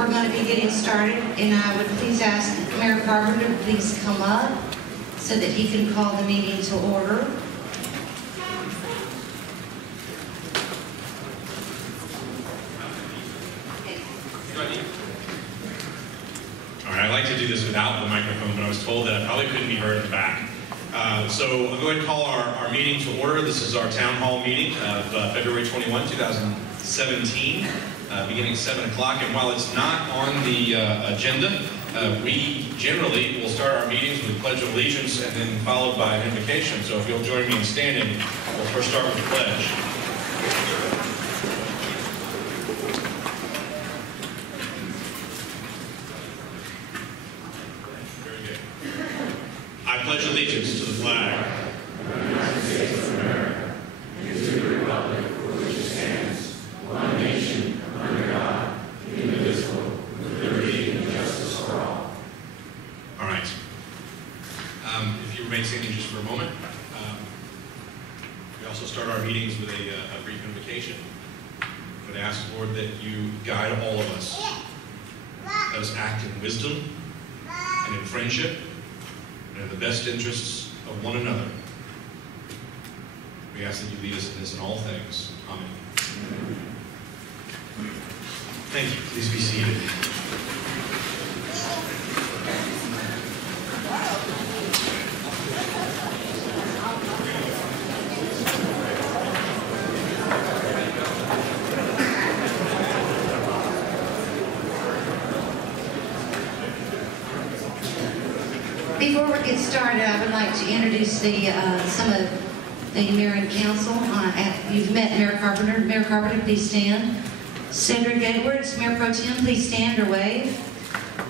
We're going to be getting started, and I would please ask Mayor Carpenter to please come up so that he can call the meeting to order. All right, I'd like to do this without the microphone, but I was told that I probably couldn't be heard in the back. So I'll go ahead and call our meeting to order. This is our town hall meeting of February 21, 2017, beginning at 7 o'clock. And while it's not on the agenda, we generally will start our meetings with Pledge of Allegiance and then followed by an invocation. So if you'll join me in standing, we'll first start with the pledge. I pledge allegiance to the flag of the United States of America and to the republic for which it stands, one nation, under God, indivisible, with liberty and justice for all. All right. If you remain standing just for a moment. We also start our meetings with a brief invocation. I'm going to ask, Lord, that you guide all of us. Let us act in wisdom and in friendship, and in the best interests of one another. We ask that you lead us in this in all things. Amen. Thank you. Please be seated. Before we get started, I would like to introduce some of the mayor and council. You've met Mayor Carpenter. Mayor Carpenter, please stand. Cedric Edwards, Mayor Pro Tem, please stand or wave.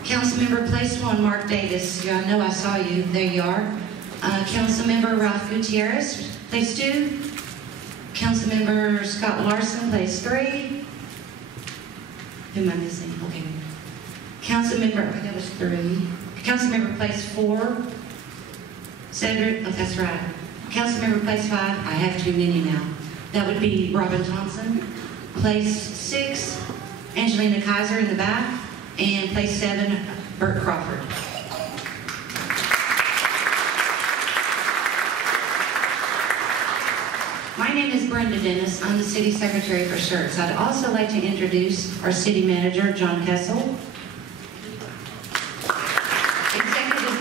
Councilmember Place 1, Mark Davis. I know I saw you. There you are. Councilmember Ralph Gutierrez, Place 2. Councilmember Scott Larson, Place 3. Who am I missing? Okay. Councilmember, that was 3. Councilmember Place 4, Cedric, oh, that's right. Councilmember Place 5, I have too many now. That would be Robin Thompson. Place 6, Angelina Kaiser in the back. And Place 7, Bert Crawford. My name is Brenda Dennis. I'm the City Secretary for Shirts. I'd also like to introduce our City Manager, John Kessel.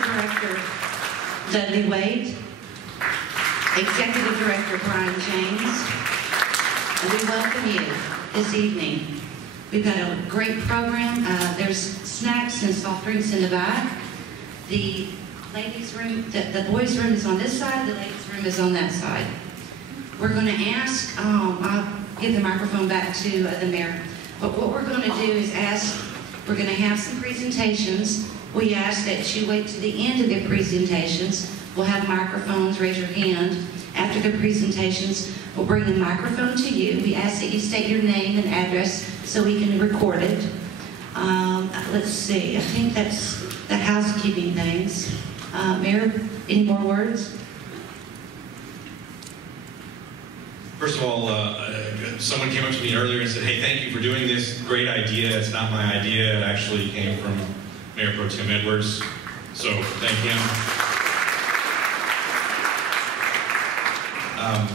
Director Dudley Wade, Executive Director Brian James, and we welcome you this evening. We've got a great program. There's snacks and soft drinks in the back. The ladies' room, the boys' room is on this side, the ladies' room is on that side. We're going to ask, I'll give the microphone back to the mayor, but what we're going to do is we're going to have some presentations. We ask that you wait to the end of the presentations. We'll have microphones, raise your hand. After the presentations, we'll bring the microphone to you. We ask that you state your name and address so we can record it. Let's see, I think that's the housekeeping things. Mayor, any more words? First of all, someone came up to me earlier and said, hey, thank you for doing this. Great idea. It's not my idea. It actually came from Mayor Pro Tem Edwards, so thank him.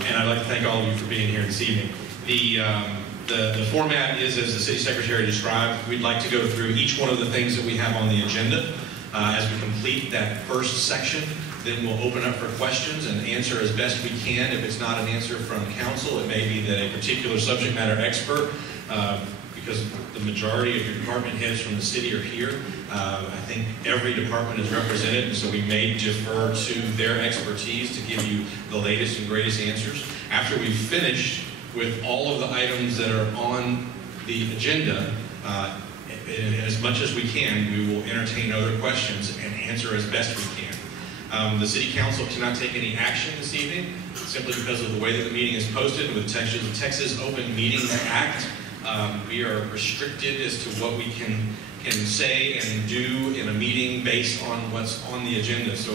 And I'd like to thank all of you for being here this evening. The format is, as the City Secretary described, we'd like to go through each one of the things that we have on the agenda. As we complete that first section, then we'll open up for questions and answer as best we can. If it's not an answer from council, it may be that a particular subject matter expert, because the majority of your department heads from the city are here. I think every department is represented, and so we may defer to their expertise to give you the latest and greatest answers. After we've finished with all of the items that are on the agenda, as much as we can, we will entertain other questions and answer as best we can. The City Council cannot take any action this evening, simply because of the way that the meeting is posted. With the Texas Open Meetings Act, we are restricted as to what we can say and do in a meeting based on what's on the agenda. So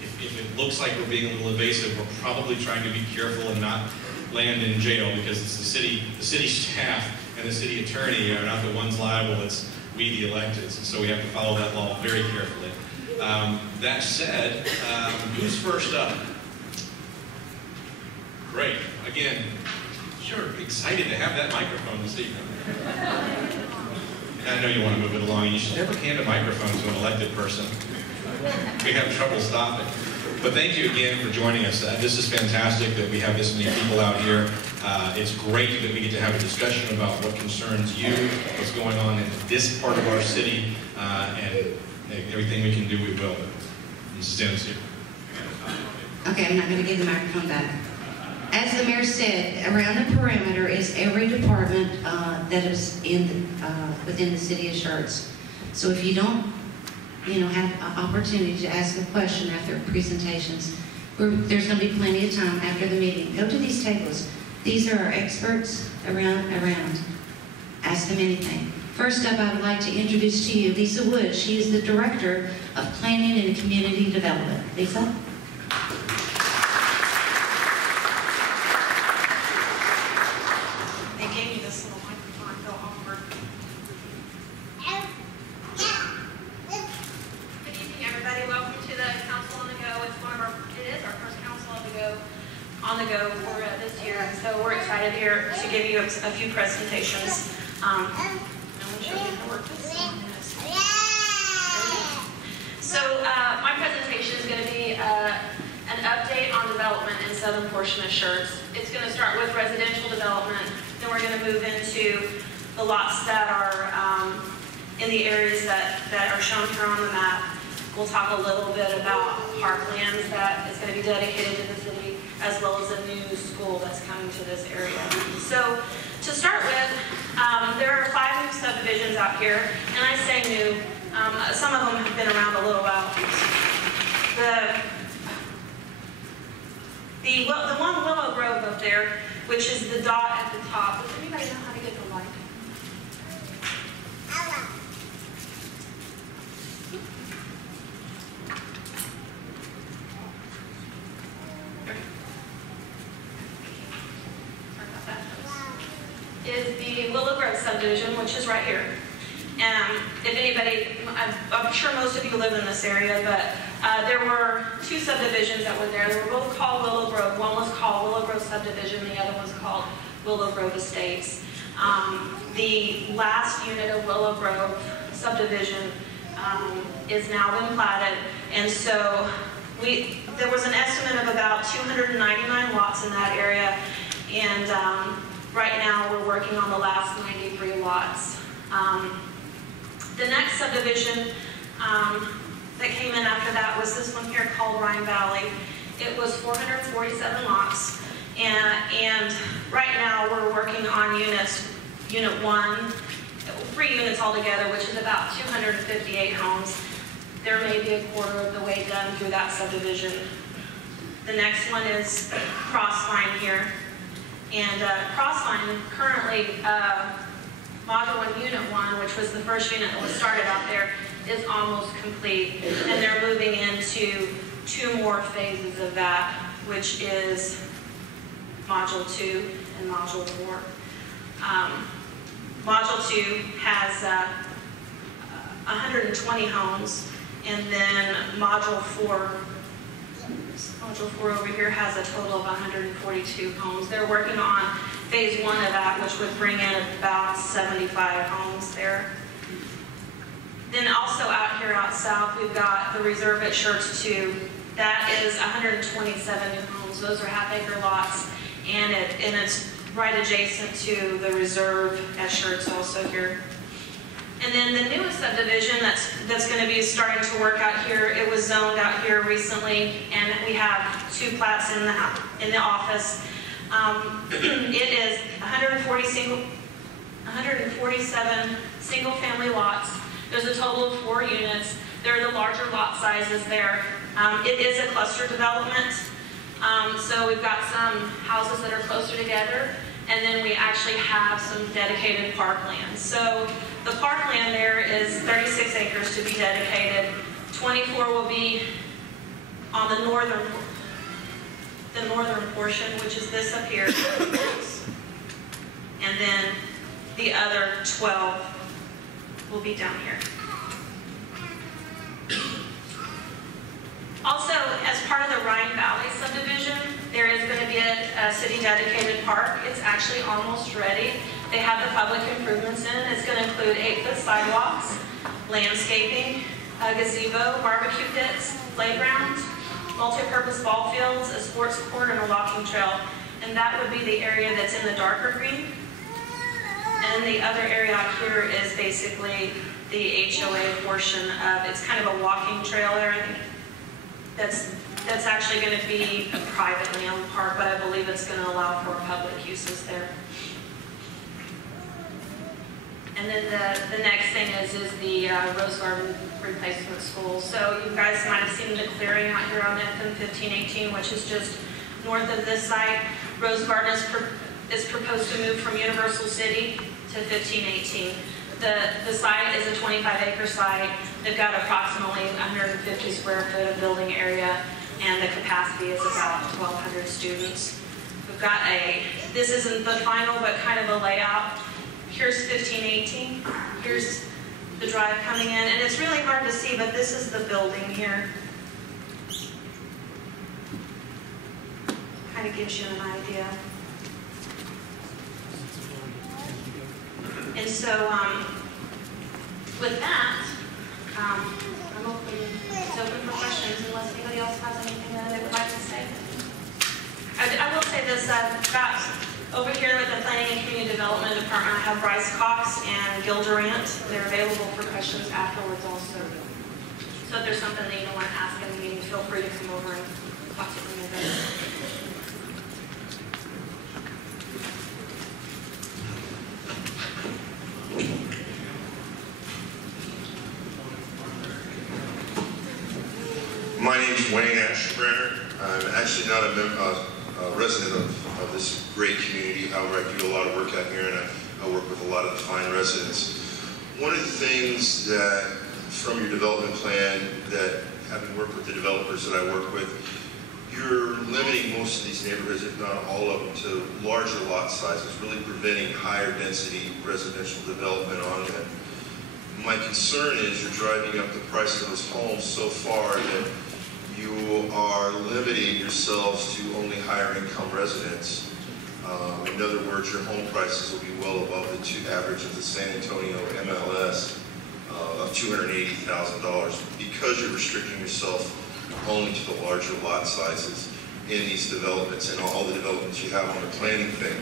if it looks like we're being a little evasive, we're probably trying to be careful and not land in jail, because it's the city staff and the city attorney are not the ones liable. It's we the electeds, and so we have to follow that law very carefully. That said, who's first up? Great. Again, sure, excited to have that microphone this evening. I know you want to move it along. You should never hand a microphone to an elected person. We have trouble stopping. But thank you again for joining us. This is fantastic that we have this many people out here. It's great that we get to have a discussion about what concerns you, what's going on in this part of our city, and everything we can do, we will. Mrs. Dennis here. Okay, I'm not going to give the microphone back. As the mayor said, around the perimeter is every department that is within the city of Schertz. So if you don't, have an opportunity to ask a question after presentations, there's going to be plenty of time after the meeting. Go to these tables. These are our experts around. Ask them anything. First up, I would like to introduce to you Lisa Wood. She is the Director of Planning and Community Development. Lisa? They gave me this little microphone. I feel awkward. Good evening, everybody. Welcome to the Council on the Go. It is our first Council on the Go for this year. And so we're excited here to give you a few presentations. I want to show you how to work this. So my presentation is going to be an update on development in southern portion of Schertz. It's going to start with residential development. Then we're going to move into the lots that are in the areas that are shown here on the map. We'll talk a little bit about parklands that is going to be dedicated to the city, as well as a new school that's coming to this area. So to start with, there are 5 new subdivisions out here, and I say new. Some of them have been around a little while. The one Willow Grove up there, which is the dot at the top. Does anybody know how to get the light? Sorry about that. Is the Willow Grove subdivision, which is right here. If anybody, I'm sure most of you live in this area, but there were 2 subdivisions that were there. They were both called Willow Grove. One was called Willow Grove Subdivision, the other was called Willow Grove Estates. The last unit of Willow Grove Subdivision is now been platted, and so there was an estimate of about 299 lots in that area, and right now we're working on the last 93 lots. The next subdivision that came in after that was this one here called Rhine Valley. It was 447 lots, and right now we're working on unit 1, 3 units altogether, which is about 258 homes. There may be a quarter of the way done through that subdivision. The next one is Crossline here, and Crossline currently Module 1, Unit 1, which was the first unit that was started out there, is almost complete. And they're moving into 2 more phases of that, which is Module 2 and Module 4. Module 2 has 120 homes, and then Module 4 over here has a total of 142 homes. They're working on phase 1 of that, which would bring in about 75 homes there. Then also out here out south, we've got the reserve at Schertz 2. That is 127 new homes. Those are half-acre lots, and it's right adjacent to the reserve at Schertz also here. And then the newest subdivision that's going to be starting to work out here, it was zoned out here recently, and we have 2 plats in the office. It is 147 single-family lots. There's a total of 4 units. They're the larger lot sizes there. It is a cluster development, so we've got some houses that are closer together, and then we actually have some dedicated parkland. So the parkland there is 36 acres to be dedicated. 24 will be on the northern portion, which is this up here. And then the other 12 will be down here. Also, as part of the Rhine Valley subdivision, there is going to be a city-dedicated park. It's actually almost ready. They have the public improvements in. It's going to include 8-foot sidewalks, landscaping, a gazebo, barbecue pits, playground, multi-purpose ball fields, a sports court, and a walking trail. And that would be the area that's in the darker green. And the other area out here is basically the HOA portion of, it's kind of a walking trail there. I think that's actually going to be a privately owned park, but I believe it's going to allow for public uses there. And then the next thing is the Rose Garden Replacement School. So you guys might have seen the clearing out here on FM 1518, which is just north of this site. Rose Garden is proposed to move from Universal City to 1518. The site is a 25-acre site. They've got approximately 150 square foot of building area, and the capacity is about 1,200 students. We've got this isn't the final, but kind of a layout. Here's 1518. Here's the drive coming in, and it's really hard to see, but this is the building here. Kind of gives you an idea. And so, with that, it's open for questions unless anybody else has anything that they would like to say. I will say this, got over here with the Planning and Community Development Department, I have Bryce Cox and Gil Durant. They're available for questions afterwards also. So if there's something that you don't want to ask in the meeting, feel free to come over and talk to them about it. My name is Wayne Ashbrenner. I'm actually not a resident of this great community. However, I do a lot of work out here, and I work with a lot of the fine residents. One of the things that, from your development plan, that having worked with the developers that I work with, you're limiting most of these neighborhoods, if not all of them, to larger lot sizes, really preventing higher density residential development on them. My concern is you're driving up the price of those homes so far that you are limiting yourselves to only higher income residents. In other words, your home prices will be well above the average of the San Antonio MLS of $280,000 because you're restricting yourself only to the larger lot sizes in these developments and all the developments you have on the planning thing.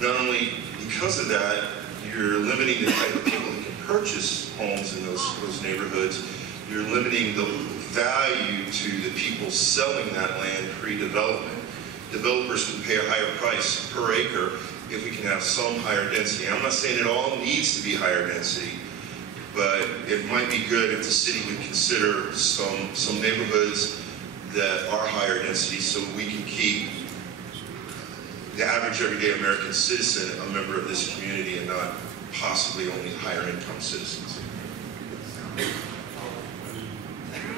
Not only because of that, you're limiting the type of people that can purchase homes in those neighborhoods. You're limiting the value to the people selling that land pre-development. Developers can pay a higher price per acre if we can have some higher density. I'm not saying it all needs to be higher density, but it might be good if the city would consider some neighborhoods that are higher density so we can keep the average everyday American citizen a member of this community and not possibly only higher income citizens.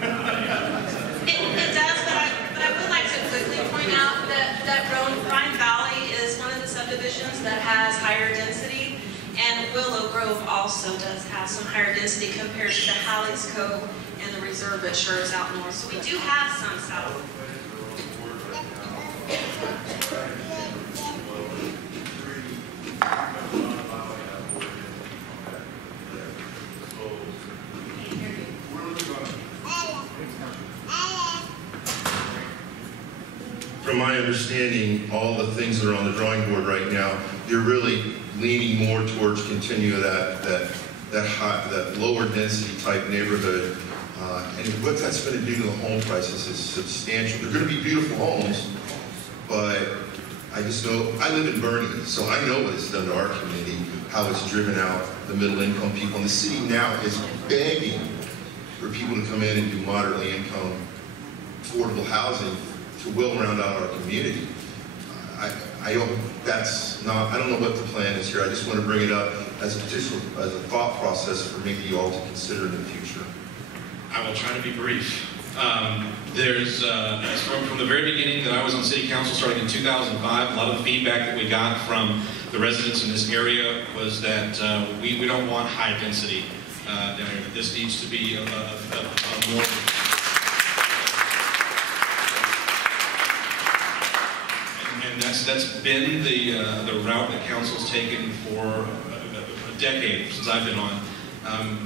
It does, but I would like to quickly point out that Rhine Valley is one of the subdivisions that has higher density, and Willow Grove also does have some higher density compared to the Halley's Cove and the Reserve that Shores out north. So we do have some south. From my understanding, all the things that are on the drawing board right now, you're really leaning more towards continue that lower density type neighborhood. And what that's going to do to the home prices is substantial. They're going to be beautiful homes, but I just know, I live in Bernie, so I know what it's done to our community, how it's driven out the middle income people. And the city now is begging for people to come in and do moderately income, affordable housing to well round out our community. I don't know what the plan is here. I just want to bring it up as a thought process for maybe you all to consider in the future. I will try to be brief. There's from the very beginning that I was on city council starting in 2005, a lot of the feedback that we got from the residents in this area was that we don't want high density down here, that this needs to be a more... And that's been the route that council's taken for a decade since I've been on.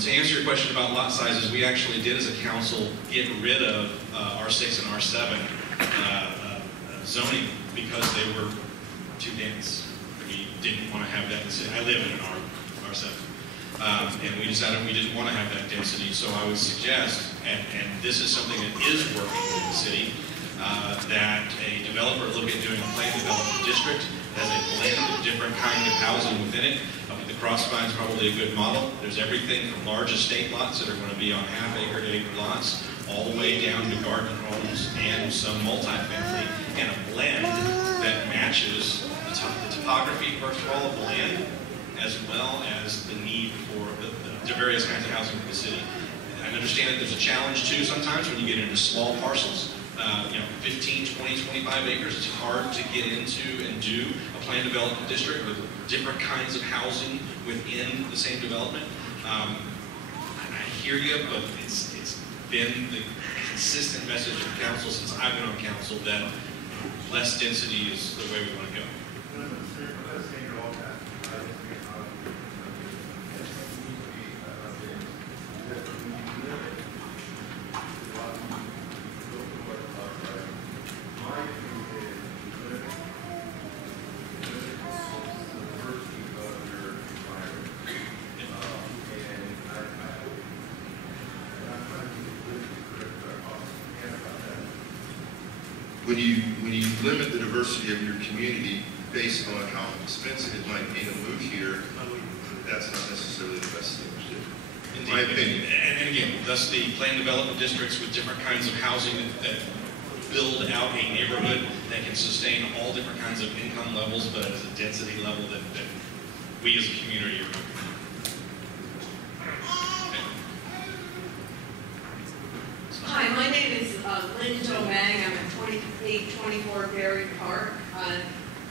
To answer your question about lot sizes, we actually did as a council get rid of R6 and R7 zoning because they were too dense. We didn't want to have that in the city. I live in an R7. And we decided we didn't want to have that density. So I would suggest, and this is something that is working in the city, that a developer look at doing a planned development district as a blend of different kinds of housing within it. The Crossvine is probably a good model. There's everything from large estate lots that are going to be on half-acre to acre lots, all the way down to garden homes and some multifamily, and a blend that matches the topography, first of all, of the land, as well as the need for the various kinds of housing in the city. I understand that there's a challenge too sometimes when you get into small parcels. 15, 20, 25 acres, it's hard to get into and do a planned development district with different kinds of housing within the same development. I hear you, but it's been the consistent message of council since I've been on council that less density is the way we want to go. When you limit the diversity of your community based on how expensive it might be to move here, that's not necessarily the best thing to do, in my opinion. And again, thus the planned development districts with different kinds of housing that build out a neighborhood that can sustain all different kinds of income levels, but at a density level that we as a community are looking for. Hi, my name is Linda Mang. I'm at 2824 Berry Park.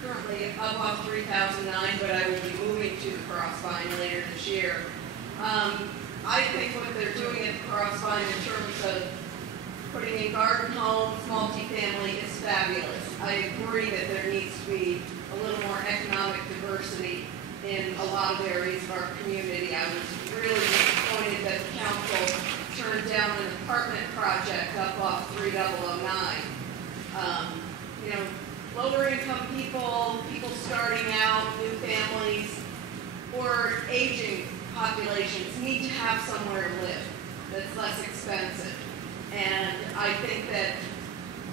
Currently up off 3009, but I will be moving to the Crossvine later this year. I think what they're doing at the Crossvine in terms of putting in garden homes, multifamily is fabulous. I agree that there needs to be a little more economic diversity in a lot of areas of our community. I was really disappointed that the council turned down an apartment project up off 3009. Lower income people starting out, new families, or aging populations need to have somewhere to live that's less expensive. And I think that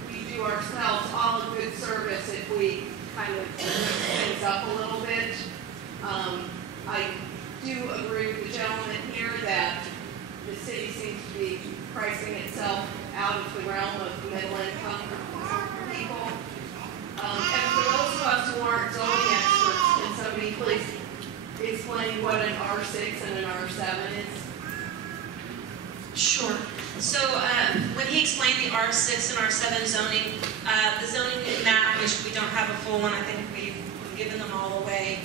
we do ourselves all a good service if we kind of mix things up a little bit. I do agree with the gentleman here that the city seems to be pricing itself out of the realm of middle income people. And for those of us who aren't zoning experts, can somebody please explain what an R6 and an R7 is? Sure. So when he explained the R6 and R7 zoning, the zoning map, which we don't have a full one, I think we've given them all away,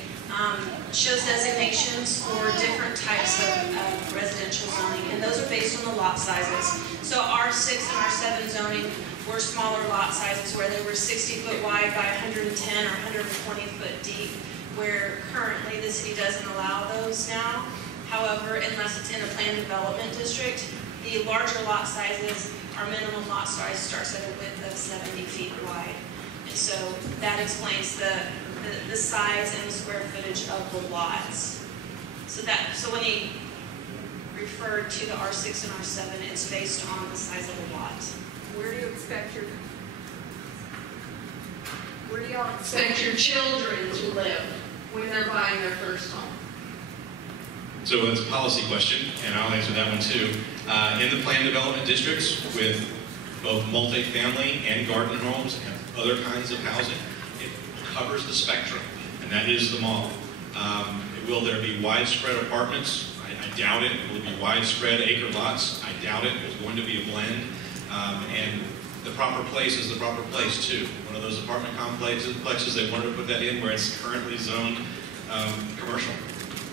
shows designations for different types of residential zoning, and those are based on the lot sizes. So R6 and R7 zoning were smaller lot sizes where they were 60 foot wide by 110 or 120 foot deep, where currently the city doesn't allow those now. However, unless it's in a planned development district, the larger lot sizes, our minimum lot size starts at a width of 70 feet wide. And so that explains the size and the square footage of the lots. So when he referred to the R6 and R7, it's based on the size of the lot. Where do you all expect your children to live when they're buying their first home? So it's a policy question, and I'll answer that one too. In the planned development districts with both multifamily and garden homes and other kinds of housing, it covers the spectrum, and that is the model. Will there be widespread apartments? I doubt it. Will there be widespread acre lots? I doubt it. There's going to be a blend. And the proper place is the proper place too. One of those apartment complexes, they wanted to put that in where it's currently zoned commercial.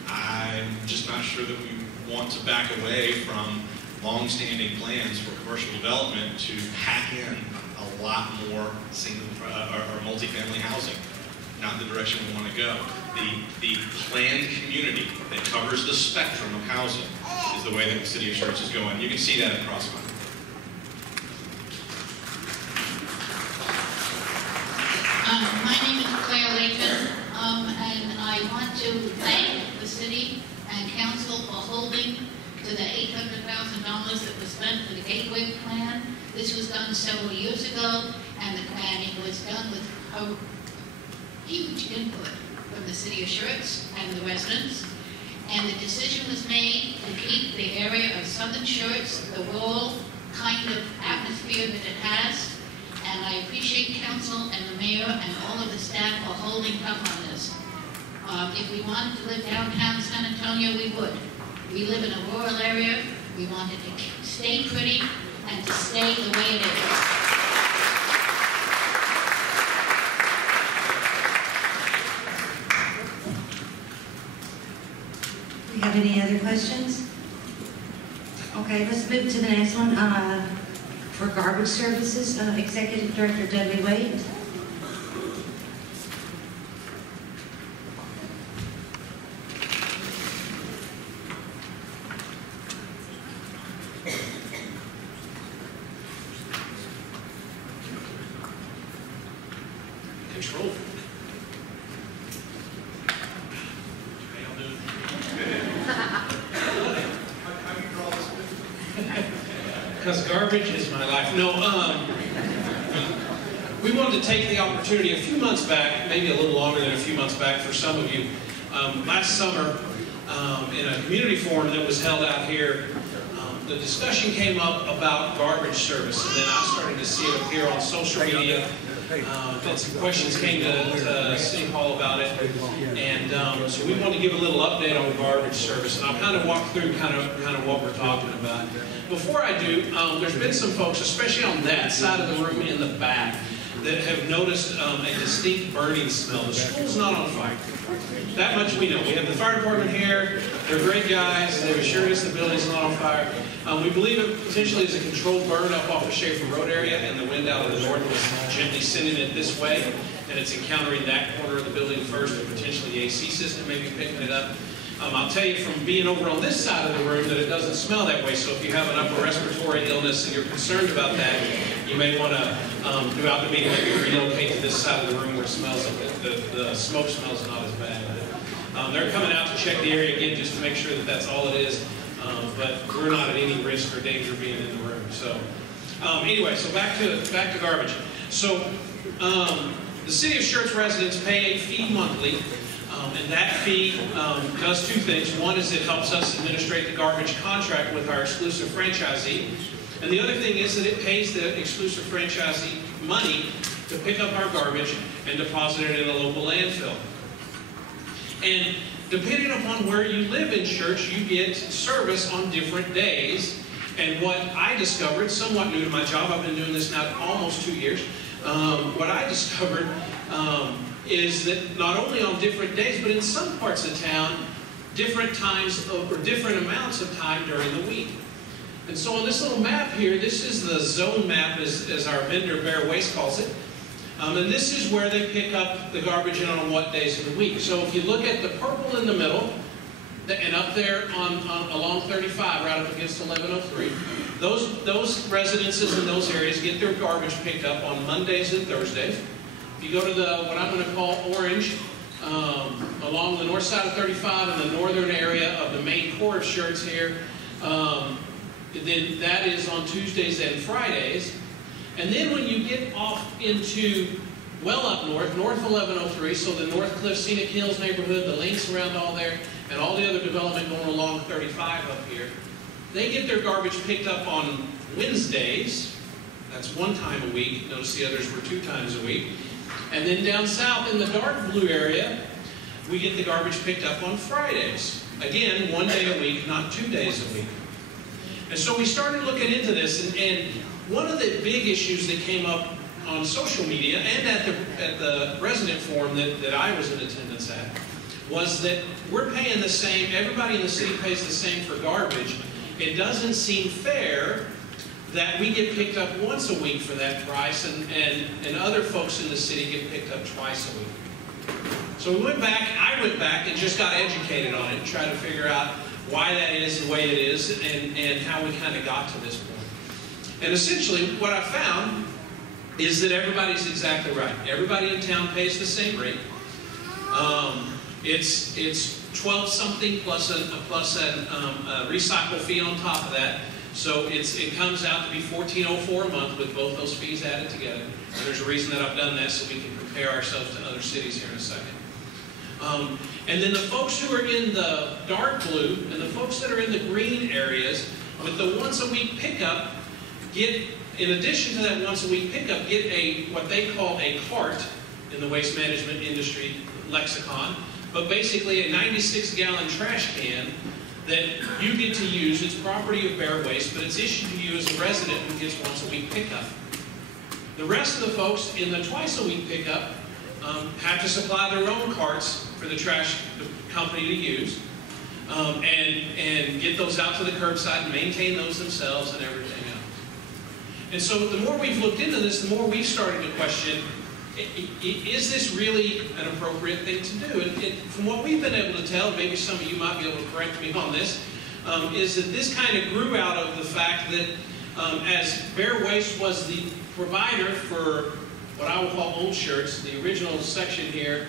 I'm just not sure that we want to back away from long-standing plans for commercial development to pack in a lot more single or multifamily housing. Not the direction we want to go. The planned community that covers the spectrum of housing is the way that the City of Schertz is going. You can see that across Crossmont. My name is Claire Layton, and I want to thank the city and council for holding to the $800,000 that was spent for the Gateway Plan. This was done several years ago, and it was done with a huge input from the City of Schertz and the residents. And the decision was made to keep the area of Southern Schertz, the rural kind of atmosphere that it has. And I appreciate council and the mayor and all of the staff for holding up on this. If we wanted to live downtown San Antonio, we would. We live in a rural area. We want it to stay pretty and to stay the way it is. Do we have any other questions? Okay, let's move to the next one. For garbage services, Executive Director Dudley Wade. Control. Because garbage is my life. No, we wanted to take the opportunity a few months back, maybe a little longer than a few months back for some of you. Last summer, in a community forum that was held out here, the discussion came up about garbage service, and then I started to see it appear on social media. And some questions came to City Hall about it, and so we wanted to give a little update on garbage service, and I'll kind of walk through kind of what we're talking about. Before I do, there's been some folks, especially on that side of the room in the back, that have noticed a distinct burning smell. The school's not on fire. That much we know. We have the fire department here. They're great guys. They've assured us the building's not on fire. We believe it potentially is a controlled burn up off the Schaefer Road area, and the wind out of the north is gently sending it this way, and it's encountering that corner of the building first, and potentially the AC system may be picking it up. I'll tell you from being over on this side of the room that it doesn't smell that way, so if you have an upper respiratory illness and you're concerned about that, you may want to, throughout the meeting, maybe relocate to this side of the room where it smells, the smoke smells not as bad. They're coming out to check the area again just to make sure that that's all it is, but we're not at any risk or danger being in the room. So anyway, so back to garbage. So the City of Schertz residents pay a fee monthly. And that fee does two things. One is it helps us administrate the garbage contract with our exclusive franchisee. And the other thing is that it pays the exclusive franchisee money to pick up our garbage and deposit it in a local landfill. And depending upon where you live in Schertz, you get service on different days. And what I discovered, somewhat new to my job, I've been doing this now almost 2 years, what I discovered is that not only on different days, but in some parts of town, different times or different amounts of time during the week. And so on this little map here, this is the zone map, as our vendor Bear Waste calls it. And this is where they pick up the garbage in on what days of the week. So if you look at the purple in the middle, and up there along 35, right up against 1103, those residences in those areas get their garbage picked up on Mondays and Thursdays. If you go to what I'm going to call orange, along the north side of 35 in the northern area of the main core of Schertz here, then that is on Tuesdays and Fridays. And then when you get off into well up north 1103, so the North Cliff Scenic Hills neighborhood, the links around all there, and all the other development going along 35 up here, they get their garbage picked up on Wednesdays. That's one time a week. Notice the others were 2 times a week. And then down south in the dark blue area, we get the garbage picked up on Fridays. Again, 1 day a week, not 2 days a week. And so we started looking into this, and one of the big issues that came up on social media and at the resident forum that I was in attendance at was that we're paying the same, everybody in the city pays the same for garbage. It doesn't seem fair that we get picked up once a week for that price and other folks in the city get picked up twice a week. So I went back and just got educated on it and tried to figure out why that is the way it is and how we kind of got to this point. And essentially what I found is that everybody's exactly right. Everybody in town pays the same rate. It's 12 something plus a recycle fee on top of that. So it comes out to be $14.04 a month with both those fees added together. And there's a reason that I've done that, so we can compare ourselves to other cities here in a second. And then the folks who are in the dark blue and the folks that are in the green areas with the once a week pickup get, in addition to that once a week pickup, get what they call a cart in the waste management industry lexicon, but basically a 96-gallon trash can that you get to use. It's property of Bear Waste, but it's issued to you as a resident who gets once a week pickup. The rest of the folks in the twice a week pickup have to supply their own carts for the trash company to use and get those out to the curbside and maintain those themselves and everything else. And so the more we've looked into this, the more we've started to question, is this really an appropriate thing to do? And from what we've been able to tell, maybe some of you might be able to correct me on this, is that this kind of grew out of the fact that as Bear Waste was the provider for what I will call old shirts, the original section here,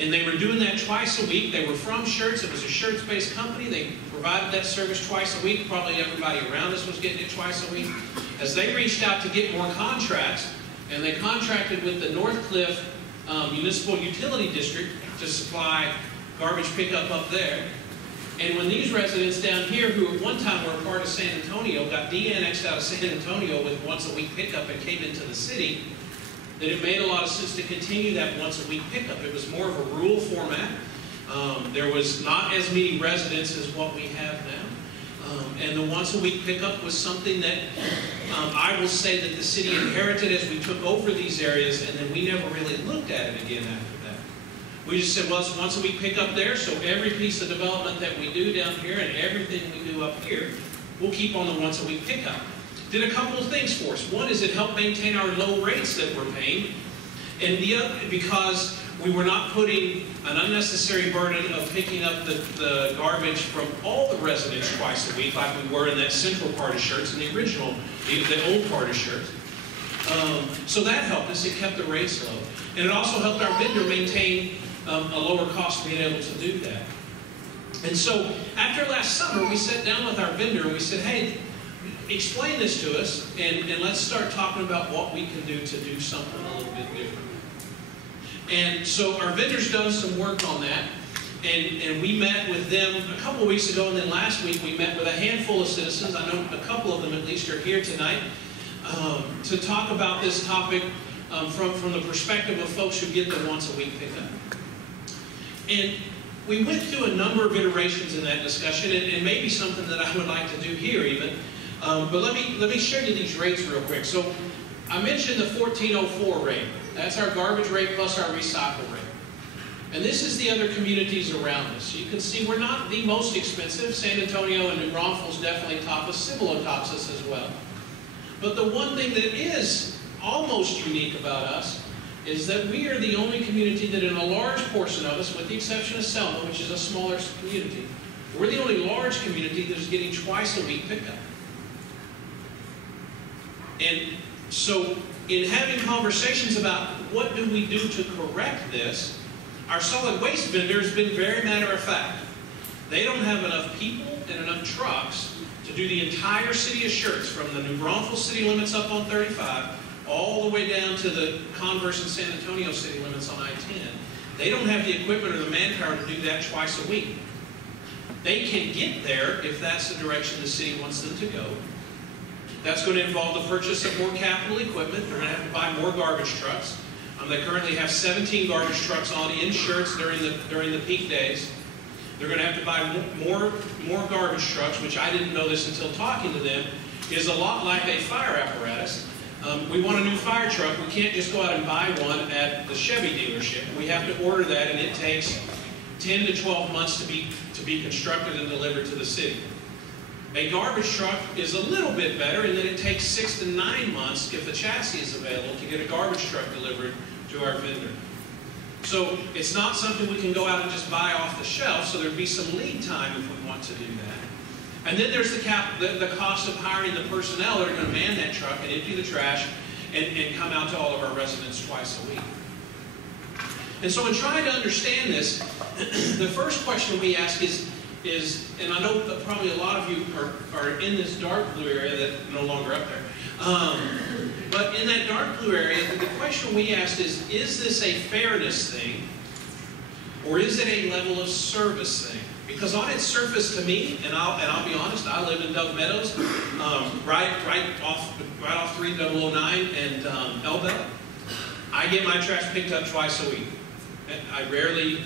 and they were doing that twice a week. They were from Shirts. It was a shirts-based company. They provided that service twice a week. Probably everybody around us was getting it twice a week. As they reached out to get more contracts, and they contracted with the North Cliff Municipal Utility District to supply garbage pickup up there. And when these residents down here, who at one time were a part of San Antonio, got de-annexed out of San Antonio with once a week pickup and came into the city, that it made a lot of sense to continue that once a week pickup. It was more of a rural format. There was not as many residents as what we have now. And the once a week pickup was something that I will say that the city inherited as we took over these areas, and then we never really looked at it again after that. We just said, well, it's once a week pickup there, so every piece of development that we do down here and everything we do up here, we'll keep on the once a week pickup. Did a couple of things for us. One is it helped maintain our low rates that we're paying, and the other, because we were not putting an unnecessary burden of picking up the garbage from all the residents twice a week like we were in that central part of Shirts and the original, the old part of Shirts. So that helped us. It kept the rates low. And it also helped our vendor maintain a lower cost being able to do that. And so after last summer, we sat down with our vendor and we said, hey, explain this to us and let's start talking about what we can do to do something a little bit different. And so our vendor's done some work on that, and we met with them a couple of weeks ago, and then last week we met with a handful of citizens. I know a couple of them at least are here tonight to talk about this topic from the perspective of folks who get the once a week pickup. And we went through a number of iterations in that discussion, and maybe something that I would like to do here even. But let me show you these rates real quick. So I mentioned the $14.04 rate. That's our garbage rate plus our recycle rate. And this is the other communities around us. You can see we're not the most expensive. San Antonio and New Braunfels definitely top us. Cibolo tops us as well. But the one thing that is almost unique about us is that we are the only community that in a large portion of us, with the exception of Selma, which is a smaller community, we're the only large community that is getting twice a week pickup. And so in having conversations about what do we do to correct this, our solid waste vendor has been very matter of fact. They don't have enough people and enough trucks to do the entire city of Shirts, from the New Braunfels city limits up on 35, all the way down to the Converse and San Antonio city limits on I-10. They don't have the equipment or the manpower to do that twice a week. They can get there if that's the direction the city wants them to go. That's going to involve the purchase of more capital equipment. They're going to have to buy more garbage trucks. They currently have 17 garbage trucks on in Shirts during the peak days. They're going to have to buy more garbage trucks, which I didn't know this until talking to them, is a lot like a fire apparatus. We want a new fire truck. We can't just go out and buy one at the Chevy dealership. We have to order that, and it takes 10 to 12 months to be constructed and delivered to the city. A garbage truck is a little bit better in that it takes 6 to 9 months, if the chassis is available, to get a garbage truck delivered to our vendor. So it's not something we can go out and just buy off the shelf, so there'd be some lead time if we want to do that. And then there's the cost of hiring the personnel that are going to man that truck and empty the trash and come out to all of our residents twice a week. And so in trying to understand this, the first question we ask is, and I know that probably a lot of you are in this dark blue area that's no longer up there, but in that dark blue area, the question we asked is this a fairness thing, or is it a level of service thing? Because on its surface to me, and I'll be honest, I live in Dove Meadows, right off 3009 and Elbell. I get my trash picked up twice a week. I rarely,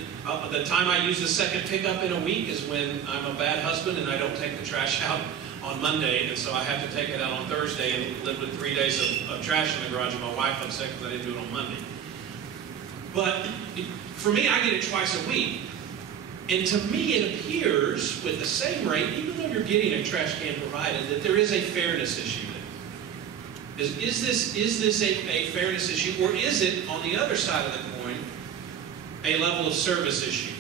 the time I use the second pickup in a week is when I'm a bad husband and I don't take the trash out on Monday, and so I have to take it out on Thursday and live with 3 days of trash in the garage, and my wife upset because I didn't do it on Monday. But for me, I get it twice a week. And to me, it appears, with the same rate, even though you're getting a trash can provided, that there is a fairness issue there. Is this a fairness issue, or is it, on the other side of the coin, a level of service issue?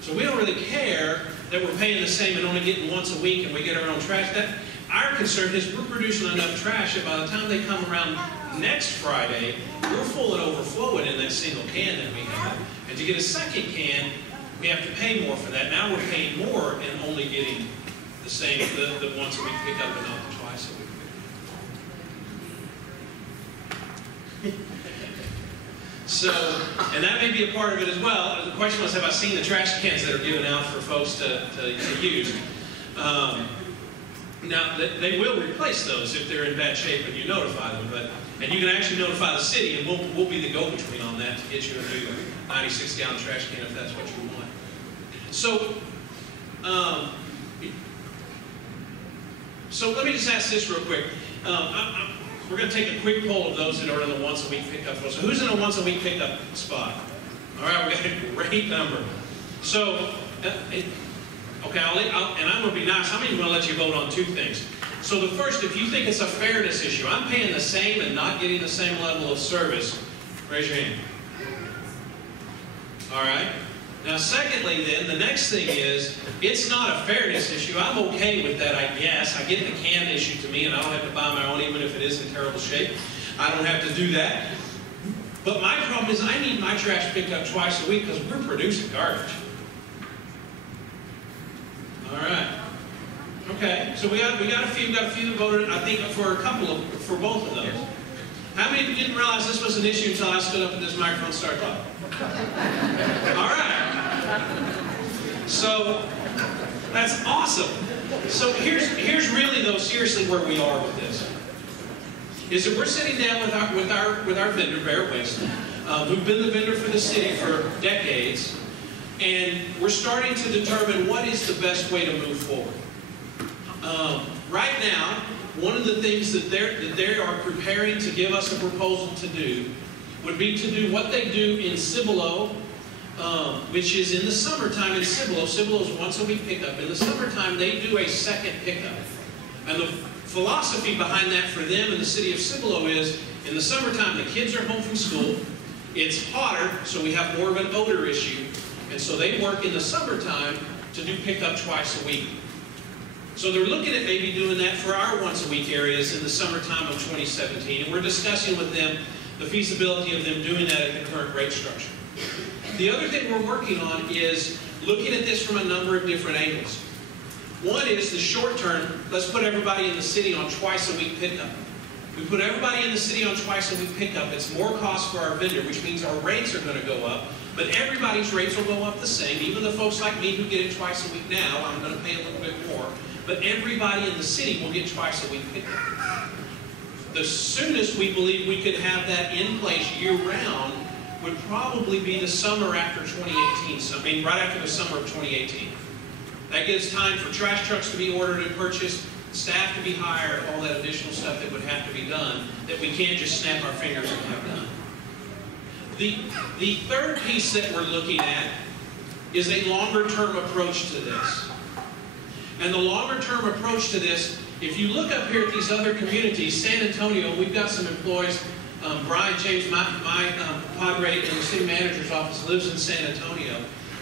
So we don't really care that we're paying the same and only getting once a week and we get our own trash. Our concern is we're producing enough trash that by the time they come around next Friday, we're full and overflowing in that single can that we have. And to get a second can, we have to pay more for that. Now we're paying more and only getting the same, the once a week pickup and not the twice a week. So, and that may be a part of it as well. The question was, have I seen the trash cans that are given out for folks to use? Now, they will replace those if they're in bad shape and you notify them. And you can actually notify the city, and we'll be the go-between on that to get you a new 96-gallon trash can if that's what you want. So, so let me just ask this real quick. We're going to take a quick poll of those that are in the once-a-week pickup. So who's in a once-a-week pickup spot? All right, we got a great number. So, okay, and I'm going to be nice. I'm even going to let you vote on two things. So the first, if you think it's a fairness issue, I'm paying the same and not getting the same level of service, raise your hand. All right. Now, secondly, then, the next thing is, it's not a fairness issue. I'm okay with that, I guess. I get the can issue to me, and I don't have to buy my own, even if it is in terrible shape. I don't have to do that. But my problem is I need my trash picked up twice a week because we're producing garbage. All right. Okay, so we got a few that voted, I think, for both of those. How many of you didn't realize this was an issue until I stood up at this microphone and started talking? All right. So that's awesome. So here's really, though, seriously where we are with this. Is that we're sitting down with our vendor, Bear Waste, who've been the vendor for the city for decades, and we're starting to determine what is the best way to move forward. Right now, one of the things that they are preparing to give us a proposal to do would be to do what they do in Cibolo, which is in the summertime in Cibolo. Cibolo is once a week pickup. In the summertime, they do a second pickup. And the philosophy behind that for them in the city of Cibolo is, in the summertime, the kids are home from school. It's hotter, so we have more of an odor issue. And so they work in the summertime to do pickup twice a week. So they're looking at maybe doing that for our once-a-week areas in the summertime of 2017. And we're discussing with them the feasibility of them doing that at the current rate structure. The other thing we're working on is looking at this from a number of different angles. One is the short term, let's put everybody in the city on twice-a-week pickup. We put everybody in the city on twice-a-week pickup. It's more cost for our vendor, which means our rates are going to go up. But everybody's rates will go up the same. Even the folks like me who get it twice a week now, I'm going to pay a little bit more. But everybody in the city will get twice-a-week pickup. The soonest we believe we could have that in place year-round would probably be the summer after 2018. So, I mean, right after the summer of 2018. That gives time for trash trucks to be ordered and purchased, staff to be hired, all that additional stuff that would have to be done, that we can't just snap our fingers and have done. The third piece that we're looking at is a longer-term approach to this. And the longer-term approach to this, if you look up here at these other communities, San Antonio, we've got some employees. Brian James, my padre in the city manager's office, lives in San Antonio.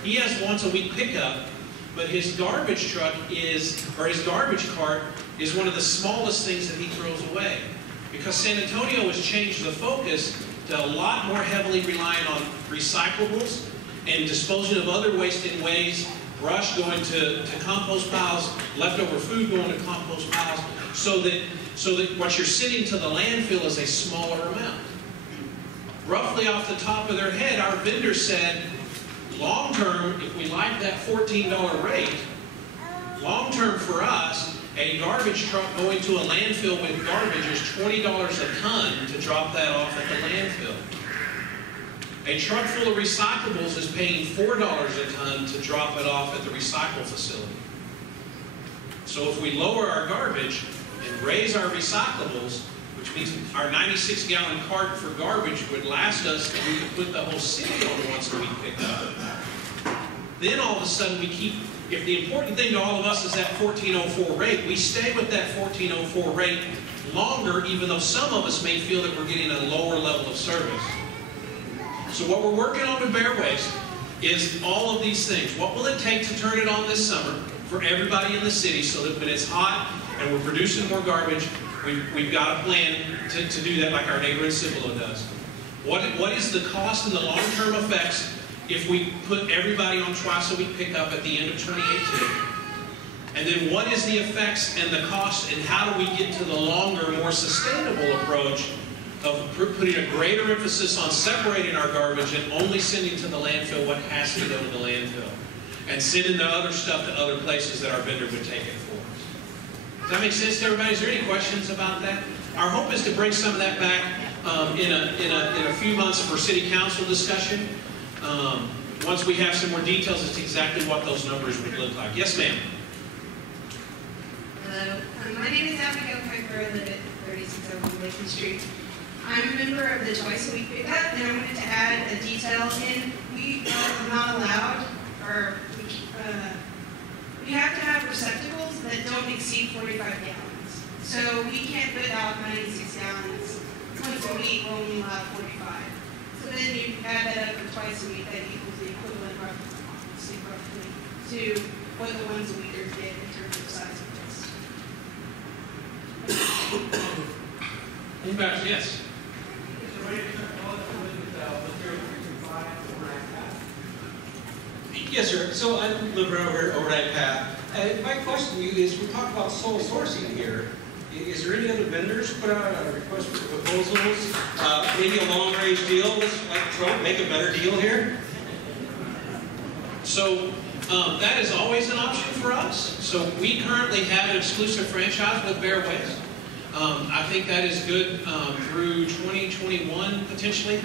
He has once a week pickup, but his garbage truck his garbage cart is one of the smallest things that he throws away. Because San Antonio has changed the focus to a lot more heavily relying on recyclables and disposing of other waste in ways, brush going to compost piles, leftover food going to compost piles, so that what you're sending to the landfill is a smaller amount. Roughly off the top of their head, our vendor said, long term, if we like that $14 rate, long term for us, a garbage truck going to a landfill with garbage is $20 a ton to drop that off at the landfill. A truck full of recyclables is paying $4 a ton to drop it off at the recycle facility. So if we lower our garbage and raise our recyclables, which means our 96-gallon cart for garbage would last us, and we could put the whole city on once a week pickup. Then all of a sudden we keep, if the important thing to all of us is that 1404 rate, we stay with that 1404 rate longer, even though some of us may feel that we're getting a lower level of service. So what we're working on with Bear Waste is all of these things. What will it take to turn it on this summer for everybody in the city so that when it's hot and we're producing more garbage, we've got a plan to do that like our neighbor in Cibolo does. What is the cost and the long-term effects if we put everybody on twice-a-week pickup at the end of 2018? And then what is the effects and the cost, and how do we get to the longer, more sustainable approach of putting a greater emphasis on separating our garbage and only sending to the landfill what has to go to the landfill, and sending the other stuff to other places that our vendor would take it for us. Does that make sense to everybody? Is there any questions about that? Our hope is to bring some of that back in a few months for city council discussion. Once we have some more details as to exactly what those numbers would look like. Yes, ma'am. Hello. My name is Abigail Piper. I live at 3601 Lakeland Street. I'm a member of the twice-a-week pickup, and I wanted to add a detail in. We are not allowed, or we have to have receptacles that don't exceed 45 gallons. So we can't put out 96 gallons once a week when we allow 45. So then you add that up for twice a week, that equals the equivalent roughly to what the ones a weekers get in terms of size of list. Anybody? Yes. Yes, sir. So I live right over Overnight Path. My question to you is, we talk about sole sourcing here. Is there any other vendors put out a request for proposals? Maybe a long-range deal? Let's make a better deal here. So that is always an option for us. So we currently have an exclusive franchise with Bear Waste. I think that is good through 2021 potentially.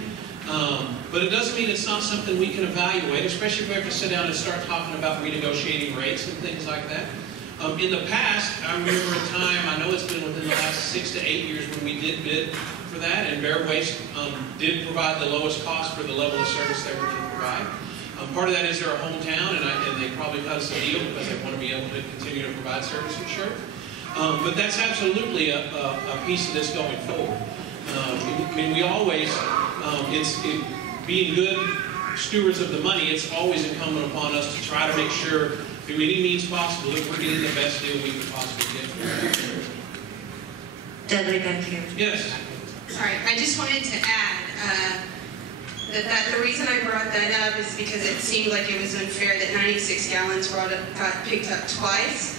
But it doesn't mean it's not something we can evaluate, especially if we have to sit down and start talking about renegotiating rates and things like that. In the past, I remember a time, I know it's been within the last 6 to 8 years when we did bid for that, and Bear Waste did provide the lowest cost for the level of service they were going to provide. Part of that is they're a hometown, and they probably cut us a deal because they want to be able to continue to provide service and sure. But that's absolutely a piece of this going forward. I mean, we always, being good stewards of the money, it's always incumbent upon us to try to make sure, through any means possible, that we're getting the best deal we can possibly get for it. Dudley back here. Yes. Sorry, I just wanted to add that the reason I brought that up is because it seemed like it was unfair that 96 gallons got picked up twice,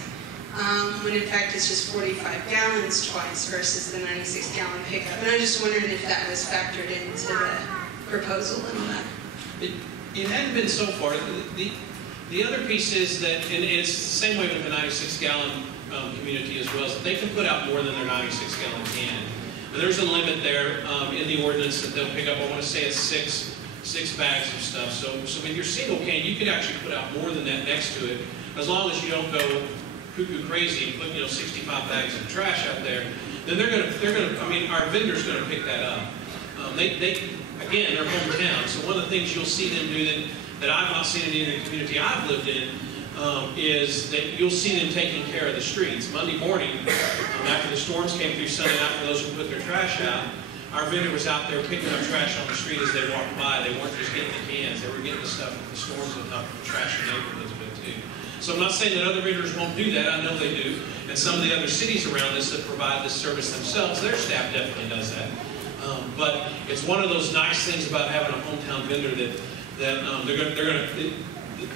when in fact it's just 45 gallons twice versus the 96 gallon pickup. And I just wondered if that was factored into the proposal and all that. It hadn't been so far. The other piece is that, and it's the same way with the 96-gallon community as well, is that they can put out more than their 96-gallon can. And there's a limit there in the ordinance that they'll pick up. I want to say it's six bags of stuff. So with your single can, you can actually put out more than that next to it, as long as you don't go cuckoo crazy and put 65 bags of trash out there, then they're gonna. I mean, our vendor's gonna pick that up. Again, they're hometown. So one of the things you'll see them do that I've not seen in any community I've lived in is that you'll see them taking care of the streets. Monday morning, after the storms came through Sunday night for those who put their trash out, our vendor was out there picking up trash on the street as they walked by. They weren't just getting the cans. They were getting the stuff that the storms had helped trash the neighborhoods with too. So I'm not saying that other vendors won't do that. I know they do. And some of the other cities around us that provide this service themselves, their staff definitely does that. But it's one of those nice things about having a hometown vendor that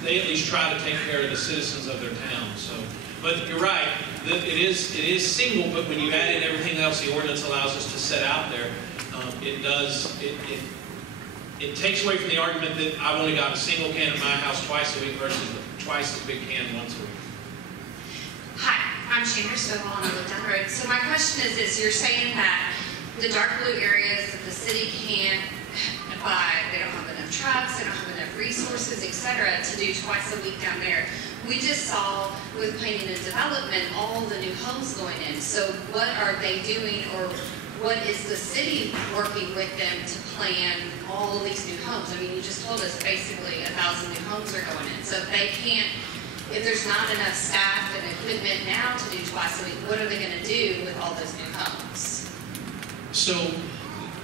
they at least try to take care of the citizens of their town. So, but you're right, it is single, but when you add in everything else the ordinance allows us to set out there, it takes away from the argument that I've only got a single can at my house twice a week versus twice as big can once a week. Hi, I'm Shandra Stovall and I live down the road. So my question is this, you're saying that the dark blue areas that the city can't buy, they don't have enough trucks, they don't have enough resources, etc., to do twice a week down there. We just saw with planning and development all the new homes going in. So what are they doing, or what is the city working with them to plan all of these new homes? I mean, you just told us basically 1,000 new homes are going in. So if there's not enough staff and equipment now to do twice a week, what are they going to do with all those new homes? So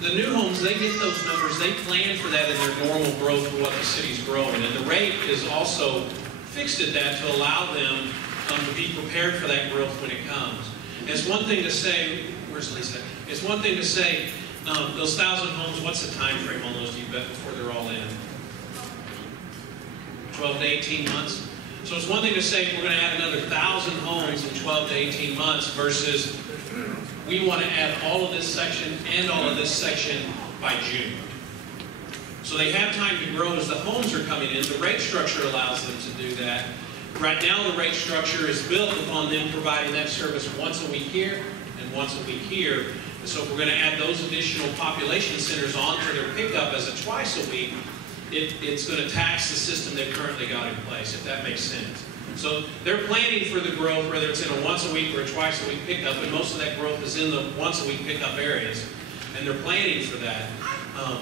the new homes, they get those numbers, they plan for that in their normal growth of what the city's growing. And the rate is also fixed at that to allow them to be prepared for that growth when it comes. And it's one thing to say, where's Lisa? It's one thing to say, those 1,000 homes, what's the time frame on those, do you bet, before they're all in? 12 to 18 months? So it's one thing to say we're going to add another 1,000 homes in 12 to 18 months versus we want to add all of this section and all of this section by June. So they have time to grow as the homes are coming in. The rate structure allows them to do that. Right now the rate structure is built upon them providing that service once a week here and once a week here. And so if we're going to add those additional population centers onto their pickup as a twice a week, it's going to tax the system they've currently got in place, if that makes sense. So they're planning for the growth, whether it's in a once a week or a twice a week pickup, and most of that growth is in the once a week pickup areas, and they're planning for that.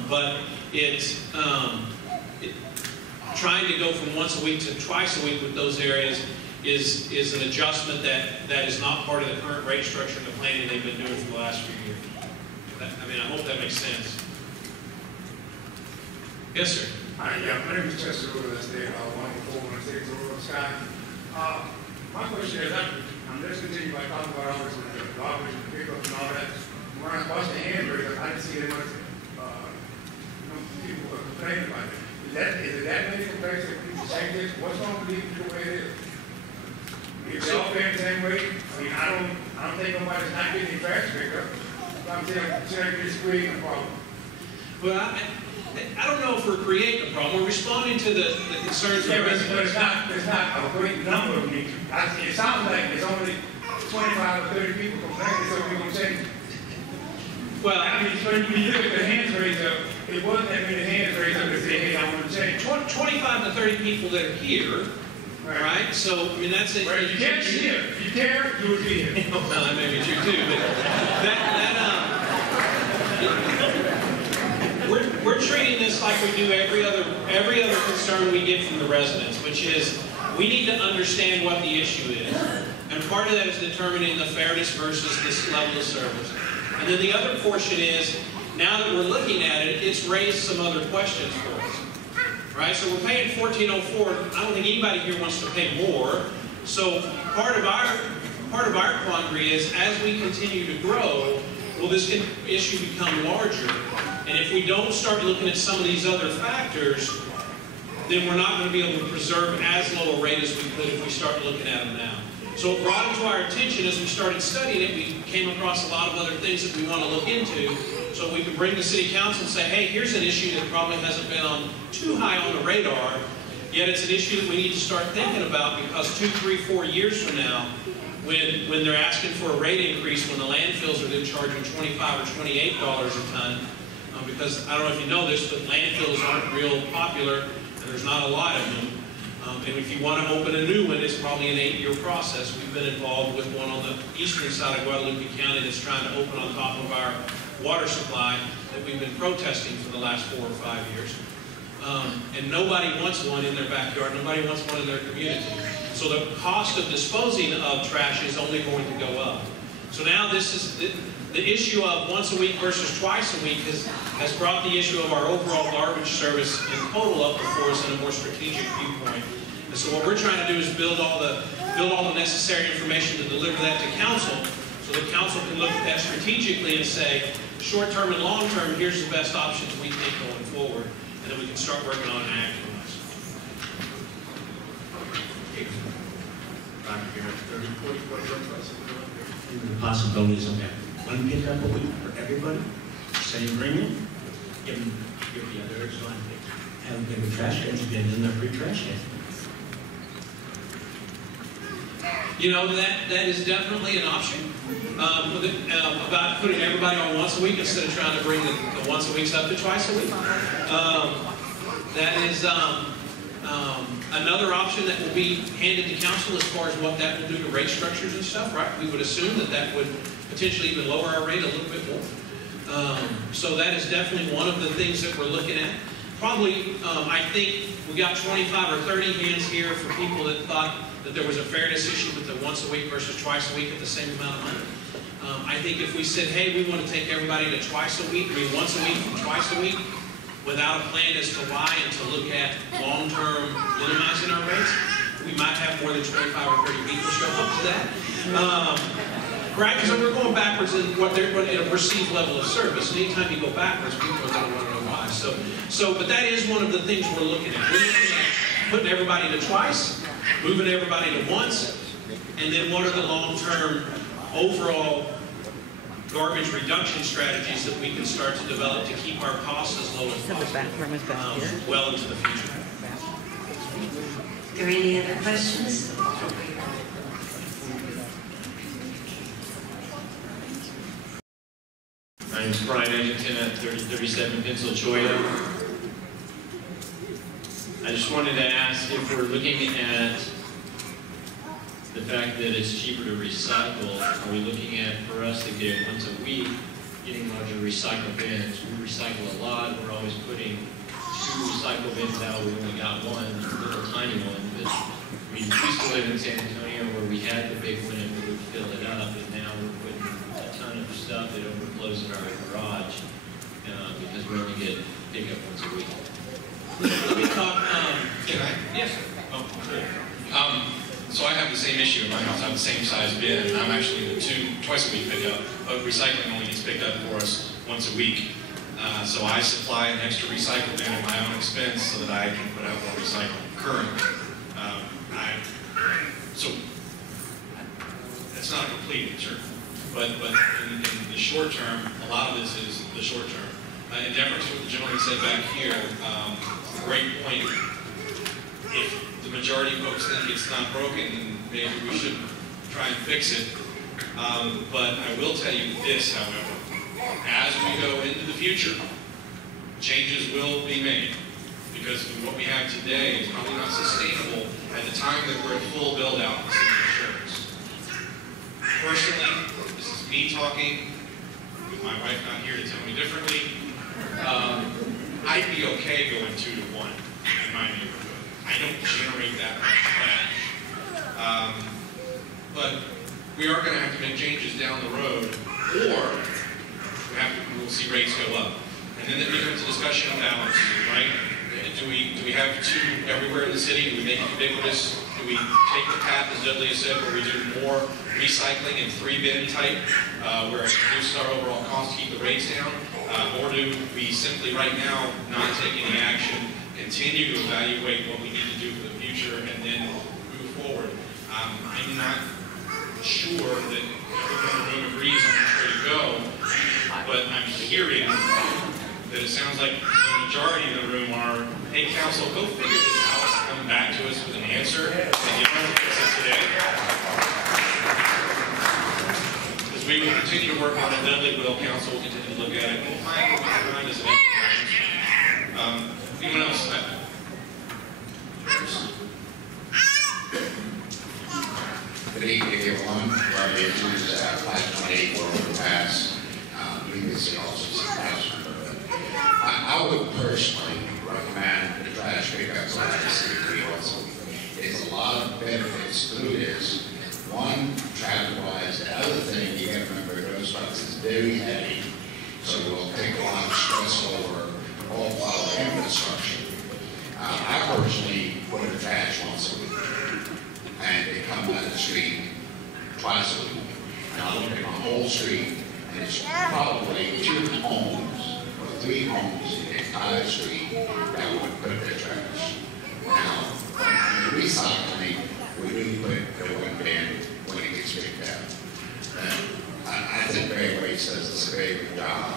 But it's trying to go from once a week to twice a week with those areas is an adjustment that is not part of the current rate structure and the planning they've been doing for the last few years. I hope that makes sense. Yes, sir. Hi, yeah, my name is Chester Over that's there, 11416 Over Sky. My question is, I'm just continuing by talking about all this with the garbage and the pickup and all that. When I watched the hand raise, I didn't see that much people were complaining about it. Is it that many complaints that people say this? What's wrong with leaving it the way it is? If they all paying the same way, I mean, I don't think nobody's not getting any trash pickup. I'm saying it's creating a problem. Well, I don't know if we're creating a problem. We're responding to the concerns of residents. But it's not a great number of people. It sounds like it's only 25 or 30 people complaining, so people change. Well, I mean, when you look at the hands raised up, it wasn't that many hands raised up to say, hey, I want to change. 25 to 30 people that are here, right? So, I mean, that's it. Well, you can't be here. If you care, you would be here. Well, that may be true too, but we're treating this like we do every other concern we get from the residents, which is we need to understand what the issue is. And part of that is determining the fairness versus this level of service. And then the other portion is, now that we're looking at it, it's raised some other questions for us. Right? So we're paying $14.04. I don't think anybody here wants to pay more. So part of our quandary is, as we continue to grow, will this issue become larger? And if we don't start looking at some of these other factors, then we're not going to be able to preserve as low a rate as we could if we start looking at them now. So it brought it to our attention as we started studying it. We came across a lot of other things that we want to look into, so we could bring the city council and say, hey, here's an issue that probably hasn't been on too high on the radar, yet it's an issue that we need to start thinking about, because 2, 3, 4 years from now, when they're asking for a rate increase, when the landfills are then charging $25 or $28 a ton, because I don't know if you know this, but landfills aren't real popular, and there's not a lot of them. And if you want to open a new one, it's probably an 8-year process. We've been involved with one on the eastern side of Guadalupe County that's trying to open on top of our water supply that we've been protesting for the last 4 or 5 years. And nobody wants one in their backyard. Nobody wants one in their community. So the cost of disposing of trash is only going to go up. So now this is the issue of once a week versus twice a week has brought the issue of our overall garbage service in total up before us in a more strategic viewpoint. And so what we're trying to do is build all the necessary information to deliver that to council, so that council can look at that strategically and say, short-term and long-term, here's the best options we think going forward, and then we can start working on and acting on this. The possibilities of that. One pickup a week for everybody, same agreement, give the others on, have bigger trash cans, get in their free trash can. You know, that is definitely an option. About putting everybody on once a week instead of trying to bring the once a weeks up to twice a week. That is another option that will be handed to council as far as what that will do to rate structures and stuff, right? We would assume that would potentially even lower our rate a little bit more. So that is definitely one of the things that we're looking at. Probably, I think we got 25 or 30 hands here for people that thought that there was a fairness issue with the once a week versus twice a week at the same amount of money. I think if we said, hey, we want to take everybody to twice a week, once a week from twice a week, without a plan as to why and to look at long-term minimizing our rates, we might have more than 25 or 30 people show up to that. Right? Because we're going backwards in in a perceived level of service. And anytime you go backwards, people are going to want to know why. But that is one of the things we're looking at. We're looking at putting everybody to twice, moving everybody to once, and then what are the long-term overall garbage reduction strategies that we can start to develop to keep our costs as low as possible well into the future. Are there any other questions? My name is Brian Edgington at 3037 Pennsylvania. I just wanted to ask if we're looking at the fact that it's cheaper to recycle, are we looking at, for us to get once a week, getting larger recycle bins? We recycle a lot. We're always putting 2 recycle bins out. We only got one, a little tiny one. But we used to live in San Antonio where we had the big one and we would fill it up. And now we're putting a ton of stuff that overflows in our garage because we only get pickup once a week. Let me talk. Can I? Yes, sir. Oh, good. So I have the same issue in my house. I have the same size bin. I'm actually the twice a week pickup, but recycling only gets picked up for us once a week. So I supply an extra recycle bin at my own expense so that I can put out more recycling currently. So that's not a complete answer, but in the short term, a lot of this is the short term. In deference to what the gentleman said back here, great point. If the majority of folks think it's not broken, then maybe we should try and fix it. But I will tell you this, however. As we go into the future, changes will be made. Because what we have today is probably not sustainable at the time that we're at full build-out in city insurance. Personally, this is me talking, with my wife not here to tell me differently. I'd be okay going 2 to 1 in my neighborhood. I don't generate that much trash. But we are going to have to make changes down the road, or we'll see rates go up. And then it becomes a discussion of balance, right? Do we have 2 everywhere in the city? Do we make it ubiquitous? Do we take the path, as Dudley has said, where we do more recycling and 3-bin type, where it reduces our overall cost to keep the rates down? Or do we simply right now not take any action, continue to evaluate what we need to do for the future, and then move forward? I'm not sure that everyone in the room agrees on which way to go, but I'm hearing that it sounds like the majority in the room are, hey, council, go figure this out and come back to us with an answer, and you don't have to fix it today. Because we will continue to work on it, Dudley will, council will continue to look at it, we'll find what we can find as an answer. Anyone else? into that 528 or overpass, previously also some councilman. I would personally recommend the trash pickup line to City also. There's a lot of benefits through this. One, traffic-wise. The other thing you got to remember, those trucks is very heavy, so it will take a lot of stress over all of our infrastructure. I personally put in the trash once a week, and they come down the street twice a week. And I look at my whole street, and it's probably 2 homes or 3 homes in the entire street that would put their trash. Now, when recycling, we really put the one bin when it gets picked up. I think Barry Waite does this a very good job,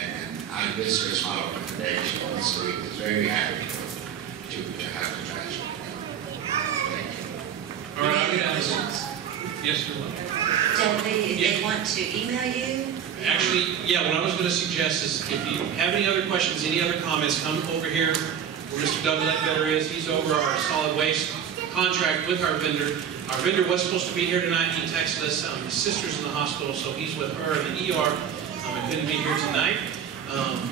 and this is my recommendation. Once a week is very happy to have the trash picked up. Thank you. All right, I'll get out. Yes, sir. If they want to email you? Actually, yeah, what I was going to suggest is if you have any other questions, any other comments, come over here where Mr. Doug Ledbetter is. He's over our solid waste contract with our vendor. Our vendor was supposed to be here tonight. He texted us. His sister's in the hospital, so he's with her in the ER. And couldn't be here tonight.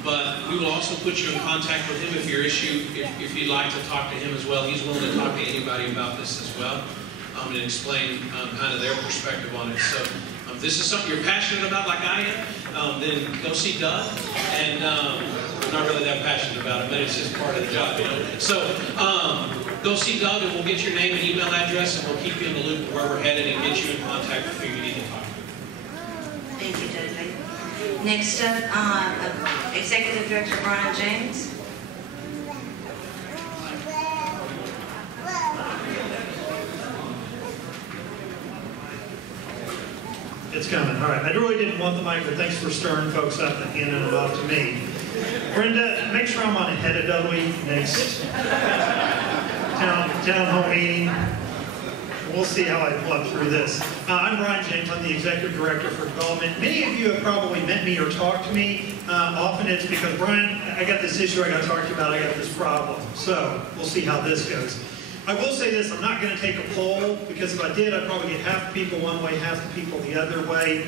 But we will also put you in contact with him if if you'd like to talk to him as well. He's willing to talk to anybody about this as well and explain kind of their perspective on it. So if this is something you're passionate about like I am, then go see Doug. And I'm not really that passionate about it, but it's just part of the job, you know. So go see Doug, and we'll get your name and email address, and we'll keep you in the loop of where we're headed and get you in contact with who you need to talk to. Thank you, Dudley. Next up, Executive Director Brian James. It's coming. All right. I really didn't want the mic, but thanks for stirring folks up and handing it off to me. Brenda, make sure I'm on ahead of Dudley next town hall meeting. We'll see how I plug through this. I'm Brian James. I'm the Executive Director for Development. Many of you have probably met me or talked to me. Often it's because, Brian, I got this issue I got to talk to you about. I got this problem. So we'll see how this goes. I will say this, I'm not going to take a poll, because if I did, I'd probably get half the people one way, half the people the other way.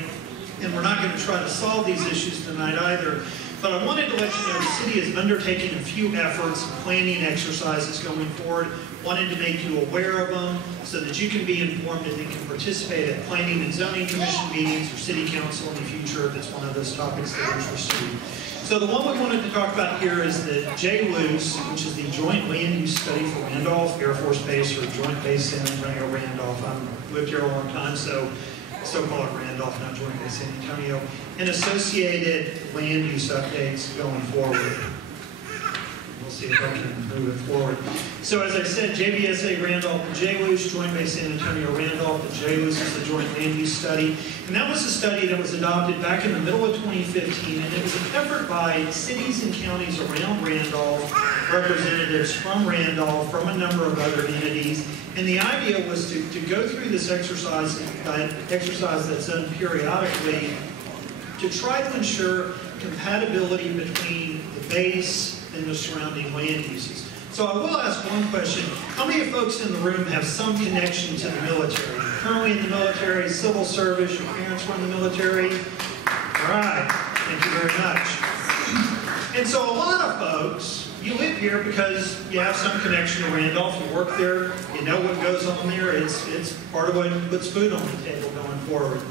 And we're not going to try to solve these issues tonight either. But I wanted to let you know the city is undertaking a few efforts, planning exercises going forward. Wanted to make you aware of them so that you can be informed and you can participate at planning and zoning commission meetings or city council in the future if it's one of those topics that interests you. So the one we wanted to talk about here is the JLUS, which is the Joint Land Use Study for Randolph Air Force Base, or Joint Base San Antonio Randolph. I've lived here a long time, so call it Randolph, not Joint Base San Antonio, and associated land use updates going forward. We'll see if I can move it forward. So as I said, JBSA Randolph and JLUS, Joint Base San Antonio Randolph. The JLUS is the Joint Land Use Study. And that was a study that was adopted back in the middle of 2015, and it was an effort by cities and counties around Randolph, representatives from Randolph, from a number of other entities. And the idea was to go through this exercise that's done periodically to try to ensure compatibility between the base and the surrounding land uses. So I will ask one question. How many of folks in the room have some connection to the military? You're currently in the military, civil service, your parents were in the military? All right, thank you very much. And so a lot of folks, you live here because you have some connection to Randolph, you work there, you know what goes on there, it's part of what puts food on the table going forward.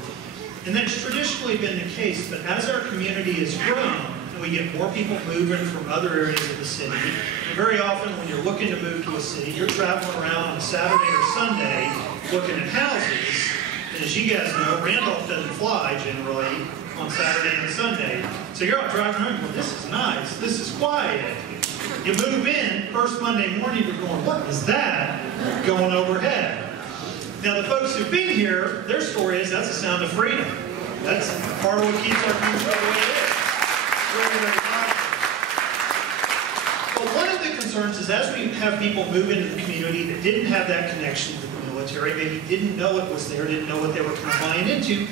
And that's traditionally been the case, but as our community has grown, and we get more people moving from other areas of the city, and very often when you're looking to move to a city, you're traveling around on a Saturday or Sunday looking at houses, and as you guys know, Randolph doesn't fly generally on Saturday and Sunday. So you're out driving around going, this is nice, this is quiet. You move in, first Monday morning, you're going, what is that going overhead? Now, the folks who've been here, their story is that's the sound of freedom. That's part of what keeps our community the way it is. Very, very powerful. But one of the concerns is as we have people move into the community that didn't have that connection with the military, maybe didn't know it was there, didn't know what they were kind of buying into,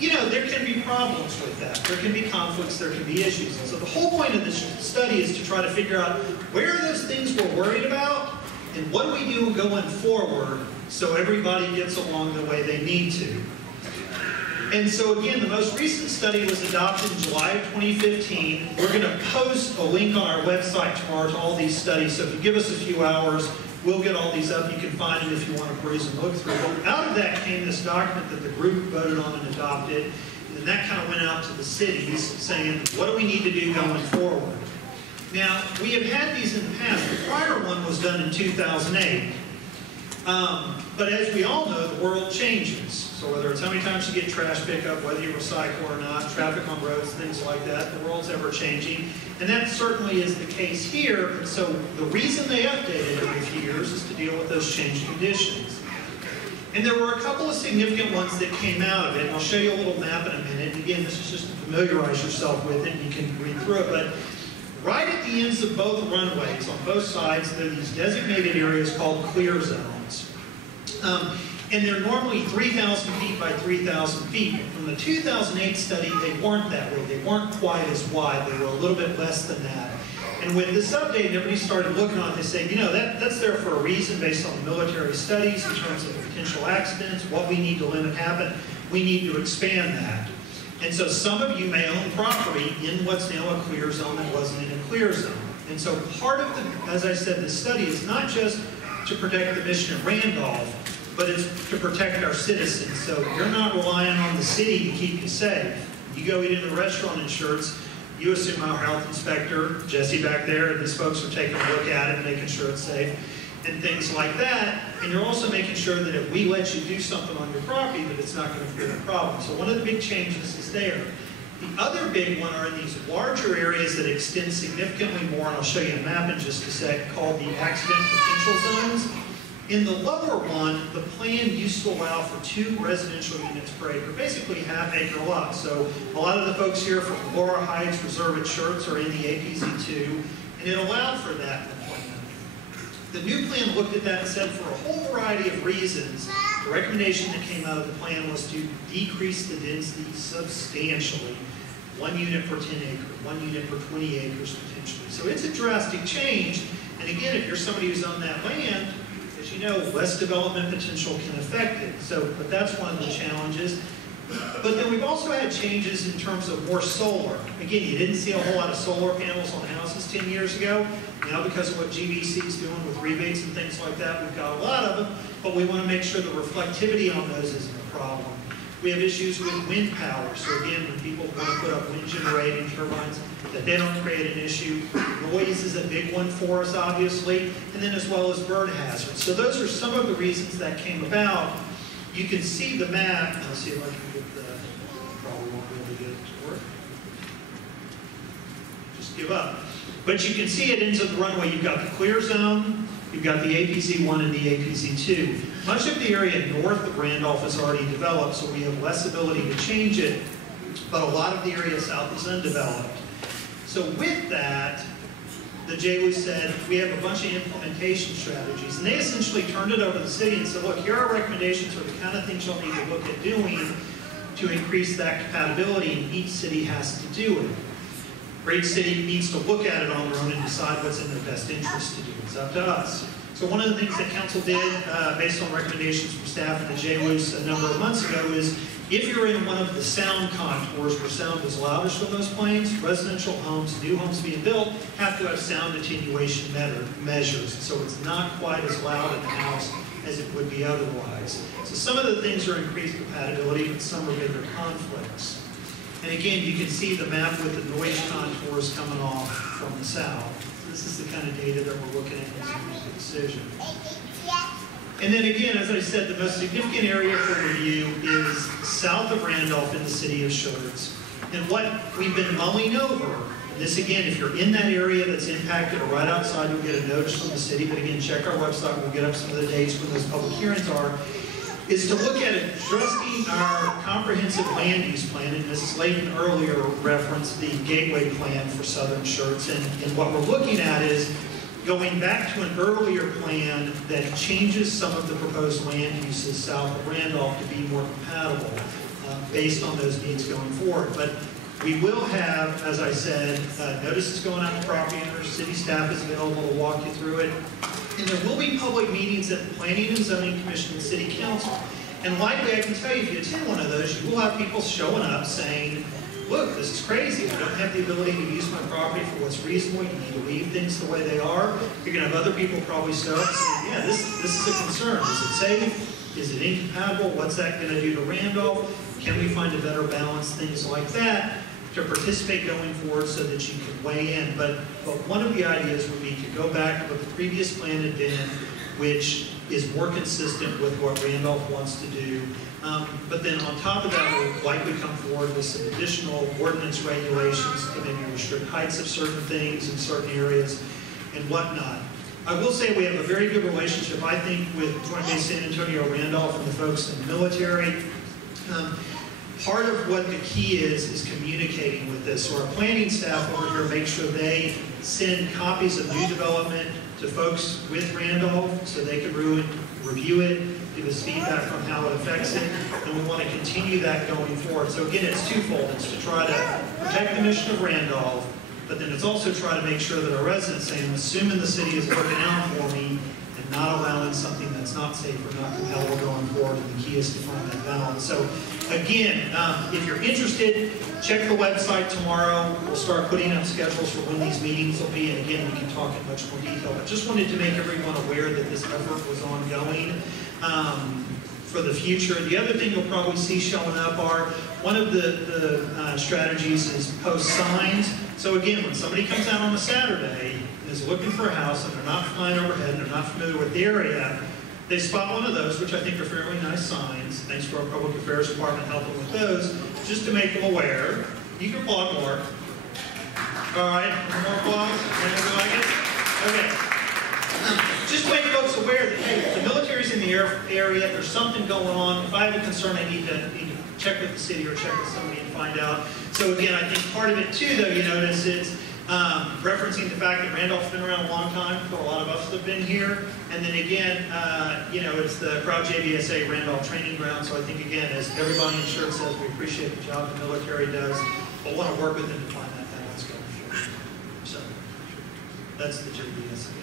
you know, there can be problems with that. There can be conflicts, there can be issues. And so the whole point of this study is to try to figure out where are those things we're worried about and what do we do going forward so everybody gets along the way they need to. And so again, the most recent study was adopted in July of 2015. We're going to post a link on our website tomorrow to all these studies. So if you give us a few hours, we'll get all these up. You can find them if you want to peruse and look through. But out of that came this document that the group voted on and adopted. And that kind of went out to the cities saying, what do we need to do going forward? Now, we have had these in the past. The prior one was done in 2008. But as we all know, the world changes. So whether it's how many times you get trash pickup, whether you recycle or not, traffic on roads, things like that, the world's ever changing. And that certainly is the case here. And so the reason they update it every few years is to deal with those changed conditions. And there were a couple of significant ones that came out of it. And I'll show you a little map in a minute. And again, this is just to familiarize yourself with it, and you can read through it. But right at the ends of both runways, on both sides, there are these designated areas called clear zones. And they're normally 3,000 feet by 3,000 feet. From the 2008 study, they weren't that way. They weren't quite as wide. They were a little bit less than that. And with this update, everybody started looking on it. They say, you know, that's there for a reason based on the military studies in terms of potential accidents, what we need to limit happen. We need to expand that. And so some of you may own property in what's now a clear zone that wasn't in a clear zone. And so part of the, as I said, the study is not just to protect the mission at Randolph, but it's to protect our citizens. So you're not relying on the city to keep you safe. You go eat in a restaurant in Shirts, you assume our health inspector, Jesse back there, and these folks are taking a look at it, making sure it's safe, and things like that. And you're also making sure that if we let you do something on your property, that it's not going to create a problem. So one of the big changes is there. The other big one are in these larger areas that extend significantly more, and I'll show you a map in just a sec, called the accident potential zones. In the lower one, the plan used to allow for 2 residential units per acre, basically half-acre lots. So a lot of the folks here from Laura Heights, Reserve at Shirts are in the APZ2, and it allowed for that in the plan. The new plan looked at that and said for a whole variety of reasons, the recommendation that came out of the plan was to decrease the density substantially. 1 unit per 10 acres, 1 unit per 20 acres potentially. So it's a drastic change. And again, if you're somebody who's on that land, as you know, less development potential can affect it. So, but that's one of the challenges. But then we've also had changes in terms of more solar. Again, you didn't see a whole lot of solar panels on houses 10 years ago. Now, because of what GVC is doing with rebates and things like that, we've got a lot of them, but we want to make sure the reflectivity on those isn't a problem. We have issues with wind power. So again, when people want to put up wind generating turbines, that they don't create an issue. Noise is a big one for us, obviously, and then as well as bird hazards. So those are some of the reasons that came about. You can see the map. Let's see if I can get the, probably won't be able to get it to work. Just give up. But you can see it into the runway. You've got the clear zone, you've got the APZ1 and the APZ2. Much of the area north of Randolph is already developed, so we have less ability to change it, but a lot of the area south is undeveloped. So with that, the JWU said, we have a bunch of implementation strategies. And they essentially turned it over to the city and said, look, here are recommendations for the kind of things you'll need to look at doing to increase that compatibility, and each city has to do it. For each city needs to look at it on their own and decide what's in their best interest to do. It's up to us. So one of the things that council did, based on recommendations from staff and the JWUs a number of months ago, is if you're in one of the sound contours where sound is loudest from those planes, residential homes, new homes being built, have to have sound attenuation measures. So it's not quite as loud in the house as it would be otherwise. So some of the things are increased compatibility, but some are bigger conflicts. And again, you can see the map with the noise contours coming off from the south. This is the kind of data that we're looking at as we make the decision. And then again, as I said, the most significant area for review is south of Randolph in the city of Shirts. And what we've been mulling over, and this again, if you're in that area that's impacted or right outside, you'll get a notice from the city, but again, check our website, we'll get up some of the dates when those public hearings are, is to look at adjusting our comprehensive land use plan, and Mrs. Layton earlier referenced the gateway plan for Southern Shirts, and what we're looking at is going back to an earlier plan that changes some of the proposed land uses south of Randolph to be more compatible based on those needs going forward. But we will have, as I said, notices going out to property owners, city staff is available to walk you through it. And there will be public meetings at the Planning and Zoning Commission and City Council. And likely, I can tell you, if you attend one of those, you will have people showing up saying, look, this is crazy. I don't have the ability to use my property for what's reasonable. You need to leave things the way they are. You're going to have other people probably show up saying, yeah, this is a concern. Is it safe? Is it incompatible? What's that going to do to Randolph? Can we find a better balance? Things like that to participate going forward so that you can weigh in. But one of the ideas would be to go back to what the previous plan had been, which is more consistent with what Randolph wants to do. But then on top of that, we'll likely come forward with some additional ordinance regulations to maybe restrict heights of certain things in certain areas and whatnot. I will say we have a very good relationship, I think, with Joint Base San Antonio Randolph and the folks in the military. Part of what the key is communicating with this. So our planning staff over here make sure they send copies of new development to folks with Randolph so they can review it, give us feedback from how it affects it, and we want to continue that going forward. So again, it's twofold. It's to try to protect the mission of Randolph, but then it's also try to make sure that our residents say, I'm assuming the city is working out for me and not allowing something that's not safe or not compatible going forward, and the key is to find that balance. So again, if you're interested, check the website tomorrow. We'll start putting up schedules for when these meetings will be, and again, we can talk in much more detail. But just wanted to make everyone aware that this effort was ongoing for the future. The other thing you'll probably see showing up are, one of the strategies is post signs. So again, when somebody comes out on a Saturday and is looking for a house and they're not flying overhead and they're not familiar with the area, they spot one of those, which I think are fairly nice signs, thanks to our Public Affairs Department helping with those, just to make them aware. You can applaud more. All right, more applause? Anybody like it? Okay. Just to make folks aware that, hey, if the military's in the area, there's something going on. If I have a concern, I need to check with the city or check with somebody and find out. So again, I think part of it too, though, you notice it's referencing the fact that Randolph's been around a long time, for a lot of us have been here. And then again, it's the Proud JBSA Randolph Training Ground. So I think, again, as everybody in church says, we appreciate the job the military does, but want to work with them to find that balance going forward. So that's the JBSA.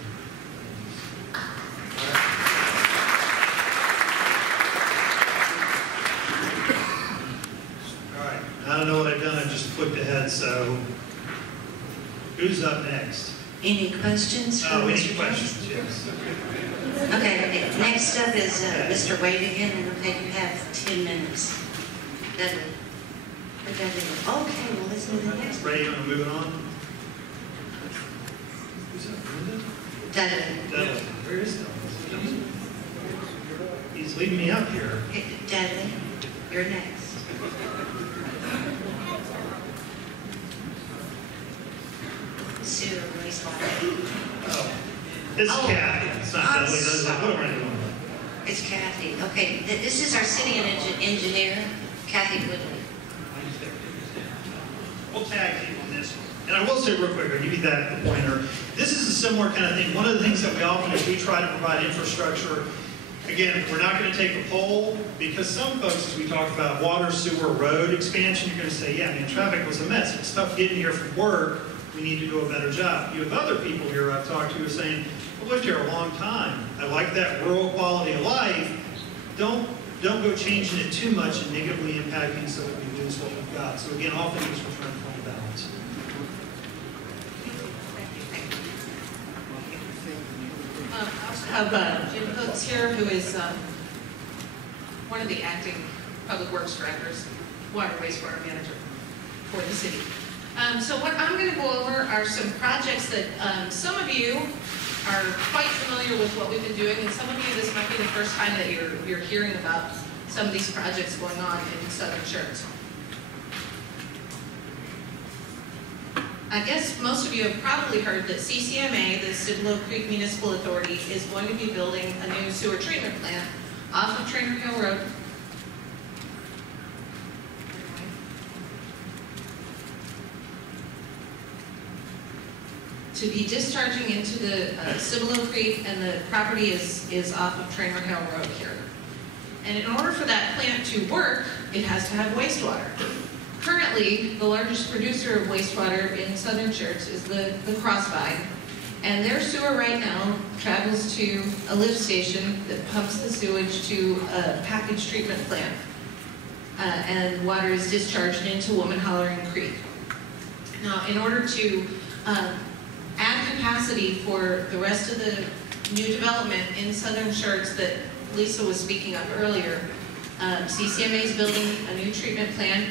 All right, I don't know what I've done, I just flipped ahead, so who's up next? Any questions for Any Mr. questions, yes. Okay, next up is Mr. Wade again, and okay, you have 10 minutes. Dudley. Okay, well, let's move to the next one. Ready, I'm moving on? Who's that, Brenda? Dudley. Where is that? He's leaving me up here. Dudley, you're next. Sewer wastewater. Oh, this is Kathy. It's not I'm Dudley. sorry. It's Kathy. Okay, this is our city engineer, Kathy Woodley. We'll tag team on this one. And I will say real quick, I'll give you that pointer. This is a similar kind of thing. One of the things that we often do is we try to provide infrastructure. Again, we're not going to take a poll, because some folks, as we talk about water, sewer, road expansion, you're going to say, yeah, I mean, traffic was a mess. It's tough getting here from work. We need to do a better job. You have other people here I've talked to who are saying, I've lived here a long time. I like that rural quality of life. Don't go changing it too much and negatively impacting so that we lose what we've got. So again, often we're trying to find a balance. I also have Jim Hooks here, who is one of the acting public works directors, water wastewater manager for the city. So what I'm going to go over are some projects that some of you are quite familiar with what we've been doing, and some of you, this might be the first time that you're hearing about some of these projects going on in Southern Shirts. I guess most of you have probably heard that CCMA, the Cibolo Creek Municipal Authority, is going to be building a new sewer treatment plant off of Trainer Hill Road. To be discharging into the Cibolo Creek, and the property is off of Trainer Hill Road here. And in order for that plant to work, it has to have wastewater. Currently, the largest producer of wastewater in Southern Shirts is the Crossvine, And their sewer right now travels to a lift station that pumps the sewage to a package treatment plant. And water is discharged into Woman Hollering Creek. Now, in order to add capacity for the rest of the new development in Southern Shirts that Lisa was speaking of earlier, CCMA is building a new treatment plant,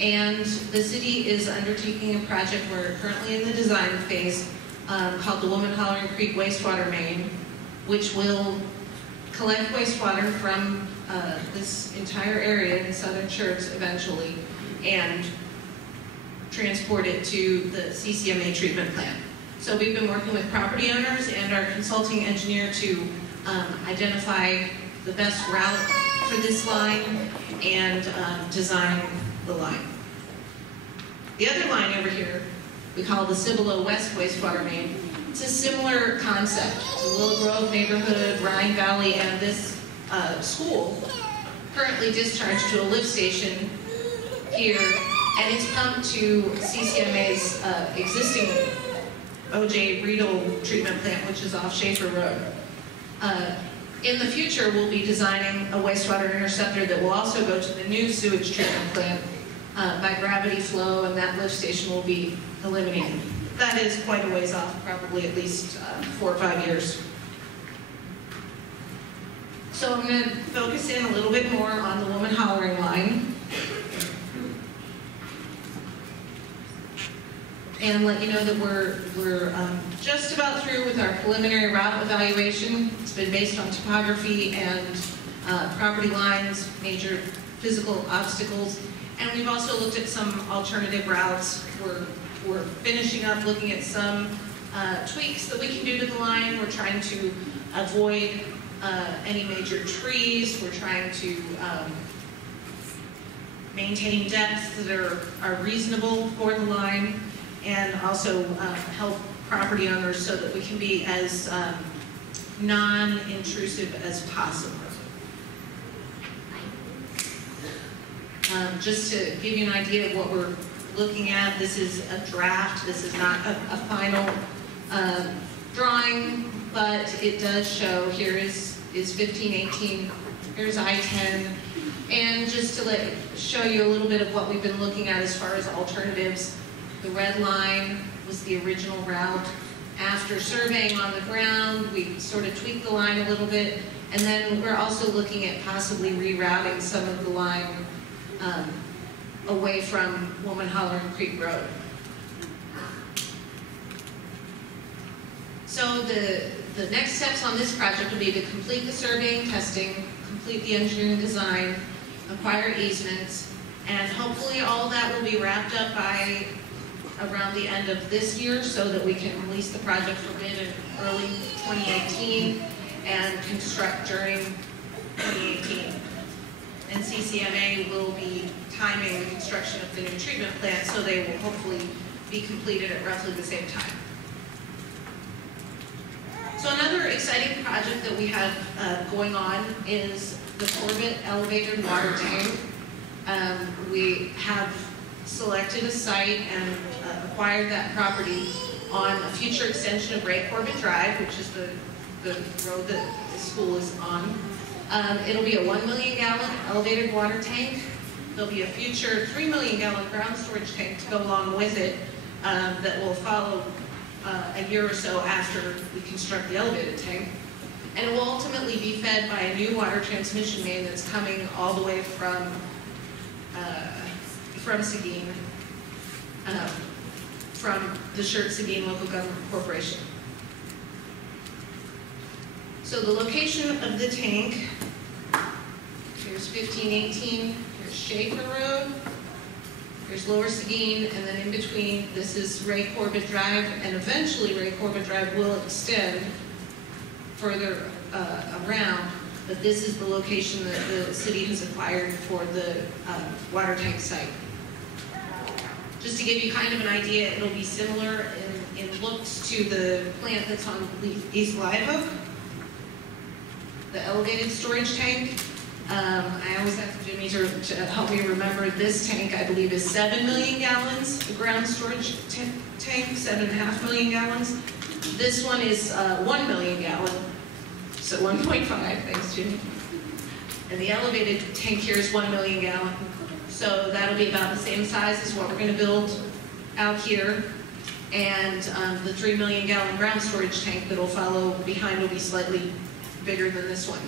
and the city is undertaking a project, we're currently in the design phase, called the Woman Hollering Creek Wastewater Main, which will collect wastewater from this entire area in Southern Shirts eventually, and transport it to the CCMA treatment plant. So we've been working with property owners and our consulting engineer to identify the best route for this line and design the line. The other line over here, we call the Cibolo West Wastewater Main. It's a similar concept. The Willow Grove neighborhood, Rhine Valley, and this school currently discharged to a lift station here, and it's pumped to CCMA's existing O.J. Riedel treatment plant, which is off Schaefer Road. In the future, we'll be designing a wastewater interceptor that will also go to the new sewage treatment plant by gravity flow, and that lift station will be eliminated. That is quite a ways off, probably at least 4 or 5 years. So I'm going to focus in a little bit more on the Woman Hollering line and let you know that we're just about through with our preliminary route evaluation. It's been based on topography and property lines, major physical obstacles, and we've also looked at some alternative routes. We're finishing up looking at some tweaks that we can do to the line. We're trying to avoid any major trees. We're trying to maintain depths that are reasonable for the line, and also help property owners so that we can be as non-intrusive as possible. Just to give you an idea of what we're looking at, this is a draft. This is not a final drawing, but it does show here is 1518, here's I-10, and just to show you a little bit of what we've been looking at as far as alternatives. The red line was the original route. After surveying on the ground, we sort of tweaked the line a little bit, and then we're also looking at possibly rerouting some of the line away from Woman Hollering Creek Road. So the next steps on this project will be to complete the surveying, testing, complete the engineering design, acquire easements, and hopefully all that will be wrapped up by around the end of this year so that we can release the project for bid in early 2018 and construct during 2018. And CCMA will be timing the construction of the new treatment plant, so they will hopefully be completed at roughly the same time. So another exciting project that we have going on is the Corbett elevated water tank. We have selected a site and acquired that property on a future extension of Ray Corbett Drive, which is the road that the school is on. It'll be a 1 million gallon elevated water tank. There'll be a future 3 million gallon ground storage tank to go along with it that will follow a year or so after we construct the elevated tank. And it will ultimately be fed by a new water transmission main that's coming all the way from Seguin, from the Shirt Seguin Local Government Corporation. So the location of the tank, here's 1518, here's Schaefer Road, here's Lower Seguin, and then in between, this is Ray Corbett Drive, and eventually Ray Corbett Drive will extend further around, but this is the location that the city has acquired for the water tank site. Just to give you kind of an idea, it'll be similar in looks to the plant that's on East Live Oak, the elevated storage tank. I always ask Jimmy to help me remember this tank, I believe, is 7 million gallons, the ground storage tank, 7.5 million gallons. This one is 1 million gallon, so 1.5, thanks Jimmy. And the elevated tank here is 1 million gallon. So that'll be about the same size as what we're gonna build out here. And the 3 million gallon ground storage tank that'll follow behind will be slightly bigger than this one.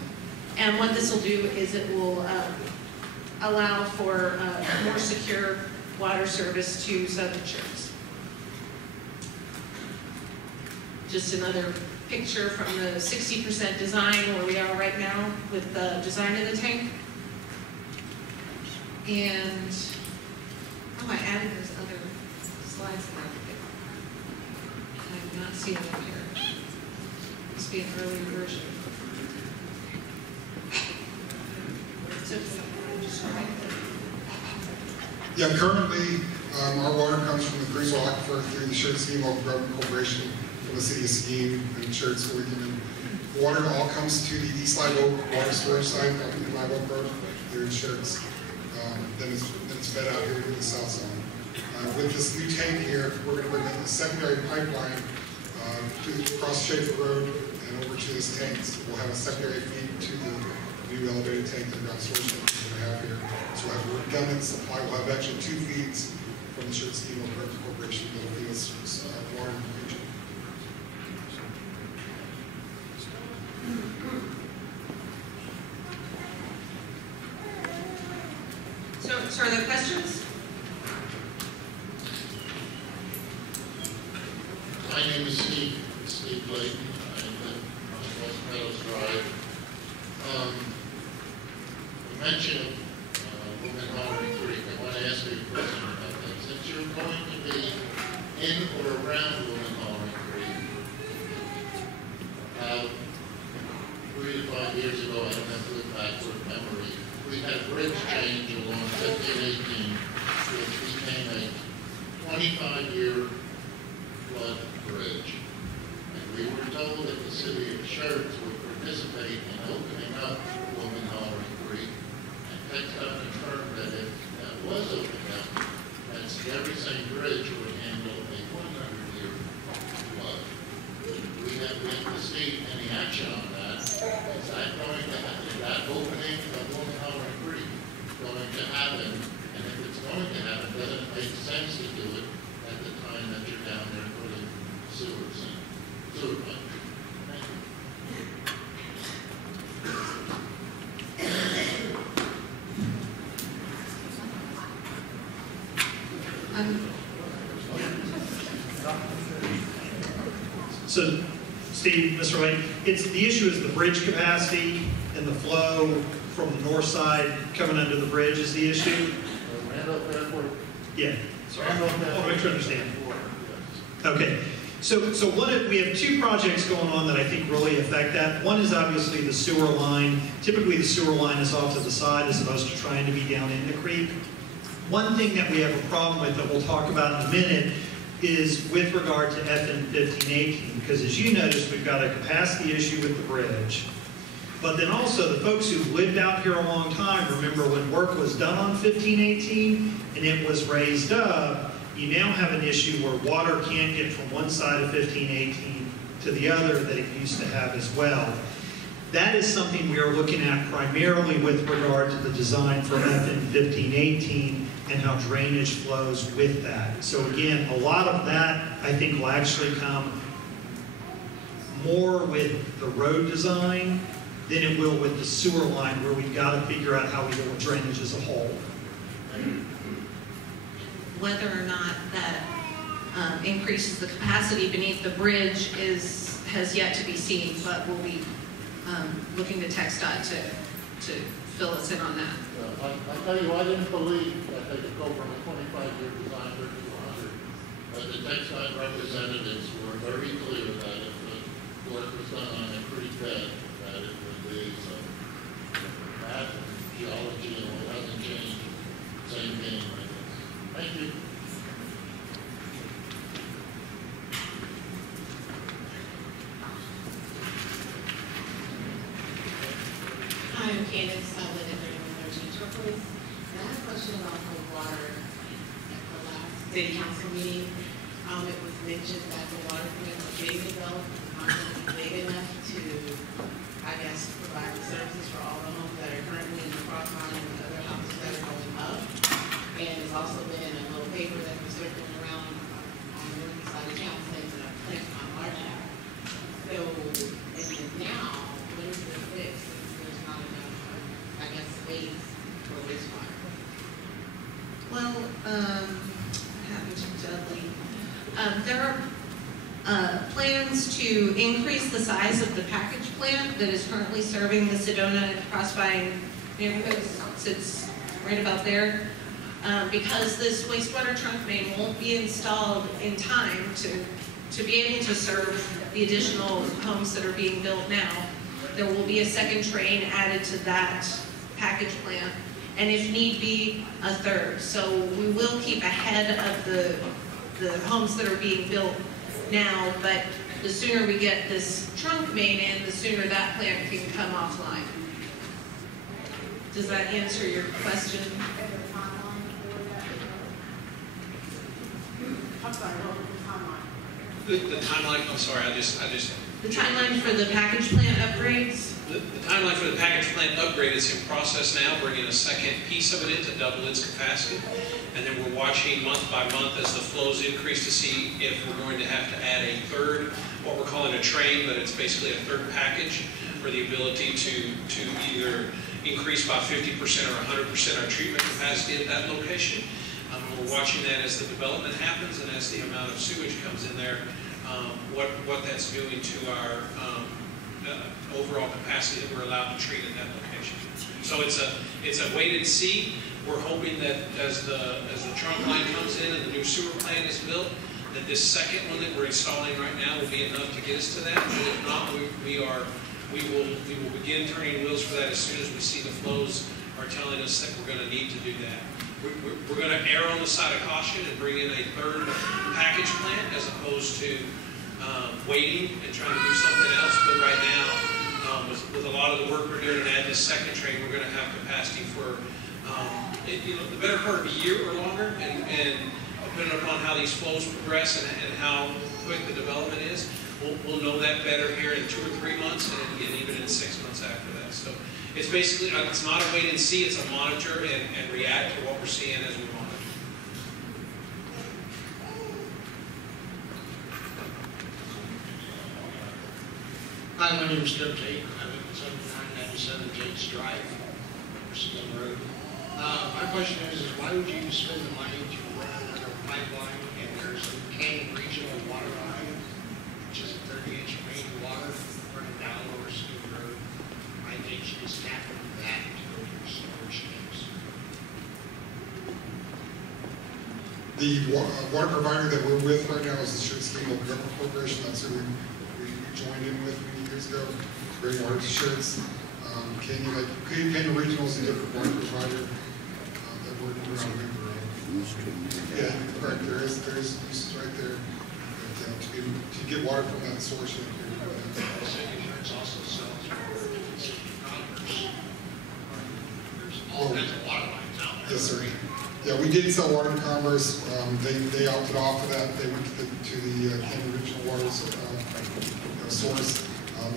And what this will do is it will allow for more secure water service to Southern Shores. Just another picture from the 60% design where we are right now with the design of the tank. And, oh, I added those other slides that I did not see them here. Must be an earlier version. Yeah, currently, our water comes from the Griswold Aquifer through the Shared Scheme Local Government Corporation from the city of Seguin and Shared School. Water all comes to the East Live Oak water storage site on the Live Oak Road here in Sherritt's. Then it's fed out here to the south zone. With this new tank here, we're going to bring in a secondary pipeline across Schaefer Road and over to this tank. So we'll have a secondary feed to the new elevated tank that ground storage tank we're going to have here. So we'll have a redundant supply. We'll have actually 2 feeds from the Shared Scheme Local Government Corporation that will feed us water in the future. So are there questions? My name is Steve Clayton. I live on West Meadows Drive. The mention of Woman Hollering Creek, I want to ask you a question about that. Since you're going to be in or around Woman Hollering Creek, about 3 to 5 years ago, I don't have to look backward memory, we had a bridge change along 1518, which became a 25-year flood bridge. And we were told that the city of Sherritt would participate in opening up Woman Hollering Creek. And TxDOT confirmed that if that was opened up, that every bridge would handle a 100-year flood. We have yet to see any action on that. Is that going to happen? Is that opening of Woman Hollering Creek going to happen? And if it's going to happen, doesn't it make sense to do it at the time that you're down there putting sewers in? Sewer pipes. Thank you. So, Steve, Mr. Lane, the issue is the bridge capacity and the flow from the north side coming under the bridge is the issue? Yeah. Sorry. I want to make sure I understand. Okay. So we have 2 projects going on that I think really affect that. One is obviously the sewer line. Typically the sewer line is off to the side as opposed to trying to be down in the creek. One thing that we have a problem with that we'll talk about in a minute is with regard to FN 1518, because as you noticed, we've got a capacity issue with the bridge. But then also the folks who've lived out here a long time remember when work was done on 1518 and it was raised up, you now have an issue where water can't get from one side of 1518 to the other that it used to have as well. That is something we are looking at primarily with regard to the design for FN 1518 and how drainage flows with that. So again, a lot of that I think will actually come more with the road design than it will with the sewer line, where we've got to figure out how we deal with drainage as a whole. Whether or not that increases the capacity beneath the bridge has yet to be seen, but we'll be looking to TxDOT to fill us in on that. I tell you, I didn't believe that they could go from a 25-year design to 100, but the TxDOT representatives were very clear that if the work was done on a creek bed, that it would be. So math and geology and all hasn't changed. Same game, I guess. Thank you. Hi, I'm Candace. I live in Metropolis. And I have a question about the water at the last city council meeting. It was mentioned that the water plant was being developed, not going to be big enough to, I guess, provide the services for all the homes that are currently in the cross line and the other houses that are going up. And it's also been a little paper that was circling around on the north side of town saying that a plant's not large enough. So, and now, what is the fix since there's not enough, I guess, space for wastewater? Well, happened to Dudley. There are plans to increase the size of the package plant that is currently serving the Sedona and Crossvine neighborhoods. It's right about there. Because this wastewater trunk main won't be installed in time to be able to serve the additional homes that are being built now, there will be a second train added to that package plant, and if need be, a third. So we will keep ahead of the homes that are being built now, but the sooner we get this trunk main in, the sooner that plant can come offline. Does that answer your question? The timeline, I'm sorry, The timeline for the package plant upgrades? The timeline for the package plant upgrade is in process now, bringing a second piece of it in to double its capacity. And then we're watching month by month as the flows increase to see if we're going to have to add a third, what we're calling a train, but it's basically a third package for the ability to either increase by 50% or 100% our treatment capacity at that location. We're watching that as the development happens and as the amount of sewage comes in there, what that's doing to our overall capacity that we're allowed to treat at that location. So it's a wait and see. We're hoping that as the trunk line comes in and the new sewer plant is built, that this second one that we're installing right now will be enough to get us to that. But if not, we will begin turning wheels for that as soon as we see the flows are telling us that we're going to need to do that. We're going to err on the side of caution and bring in a third package plant as opposed to waiting and trying to do something else. But right now, with a lot of the work we're doing and add this second train, we're going to have capacity for the better part of a year or longer. And depending upon how these flows progress and how quick the development is, we'll know that better here in 2 or 3 months and even in 6 months after that. So it's basically, it's not a wait and see, it's a monitor and react to what we're seeing as we monitor. Hi, my name is Joe Tate. I live at 7997 James Drive, Pursuit Road. My question is why would you spend the money to run another pipeline and there's a Canyon Regional water line, which is a 30-inch main water running down Lower School Road? I think you just tap into that to go to storage tanks. The water provider that we're with right now is the Short Scheme Local Government Corporation. That's who we joined in with many years ago, bring water to Shirts. Canyon Regional is a different water provider that we're not a member of. Yeah, correct. There is uses right there. But, to get water from that source, you have to Also sells Congress. There's all kinds of water lines out there. Yes, sir. Yeah, we did sell water to Commerce. They opted off of that. They went to the Canyon Regional Water source.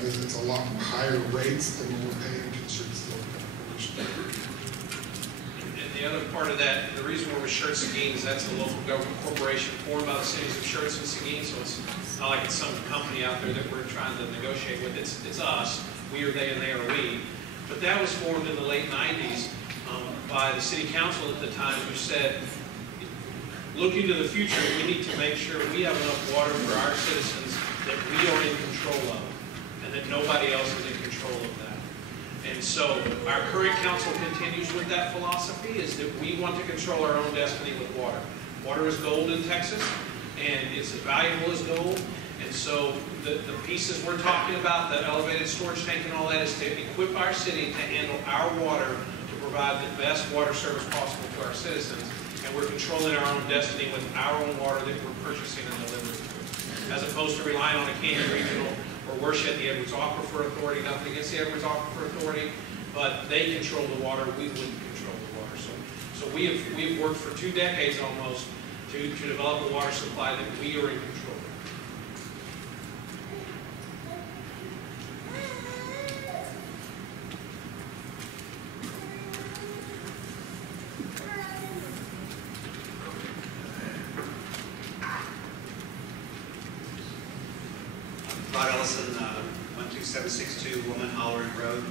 It's a lot higher rates than what we're paying to the Shirts Local Corporation. And the other part of that, the reason we're with Shirts Seguin is that's a local government corporation formed by the cities of Shirts and Seguin, so it's not like it's some company out there that we're trying to negotiate with. It's us. We are they and they are we. But that was formed in the late 90s by the city council at the time, who said, looking to the future, we need to make sure we have enough water for our citizens that we are in control of, and that nobody else is in control of that. And so our current council continues with that philosophy, is that we want to control our own destiny with water. Water is gold in Texas, and it's as valuable as gold. And so the pieces we're talking about, the elevated storage tank and all that, is to equip our city to handle our water to provide the best water service possible to our citizens. And we're controlling our own destiny with our own water that we're purchasing and delivering to them, as opposed to relying on a Canyon Regional or worse yet, the Edwards Aquifer Authority. Nothing against the Edwards Aquifer Authority, but they control the water. We wouldn't control the water. So we've worked for 2 decades almost to develop a water supply that we are in control of. Rod Ellison, 12762 Woman Hollering Road.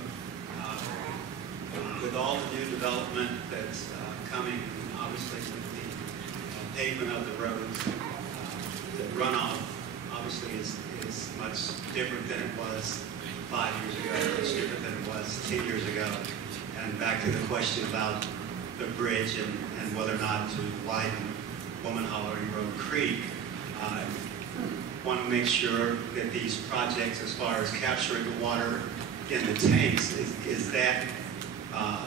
With all the new development that's coming, obviously with the pavement of the roads, the runoff obviously is much different than it was 5 years ago, much different than it was 10 years ago. And back to the question about the bridge and whether or not to widen Woman Hollering Road Creek, want to make sure that these projects, as far as capturing the water in the tanks, is that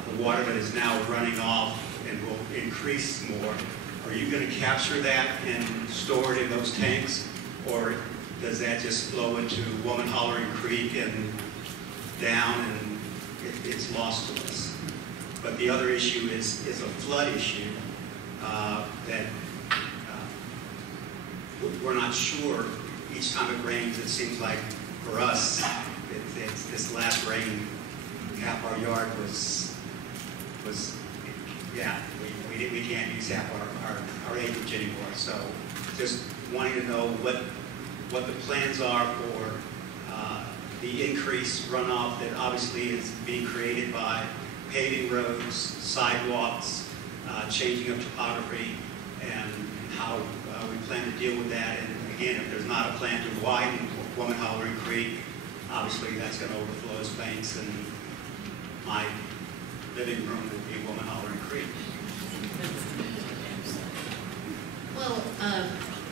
the water that is now running off and will increase more, are you going to capture that and store it in those tanks, or does that just flow into Woman Hollering Creek and down and it's lost to us? But the other issue is a flood issue that we're not sure. Each time it rains, it seems like for us, it's this last rain, half our yard was yeah, we can't use half our acreage anymore. So just wanting to know what the plans are for the increased runoff that obviously is being created by paving roads, sidewalks, changing of topography, and how we plan to deal with that. And again, if there's not a plan to widen Woman Hollering Creek, obviously that's going to overflow its banks, and my living room will be Woman Hollering Creek. Well,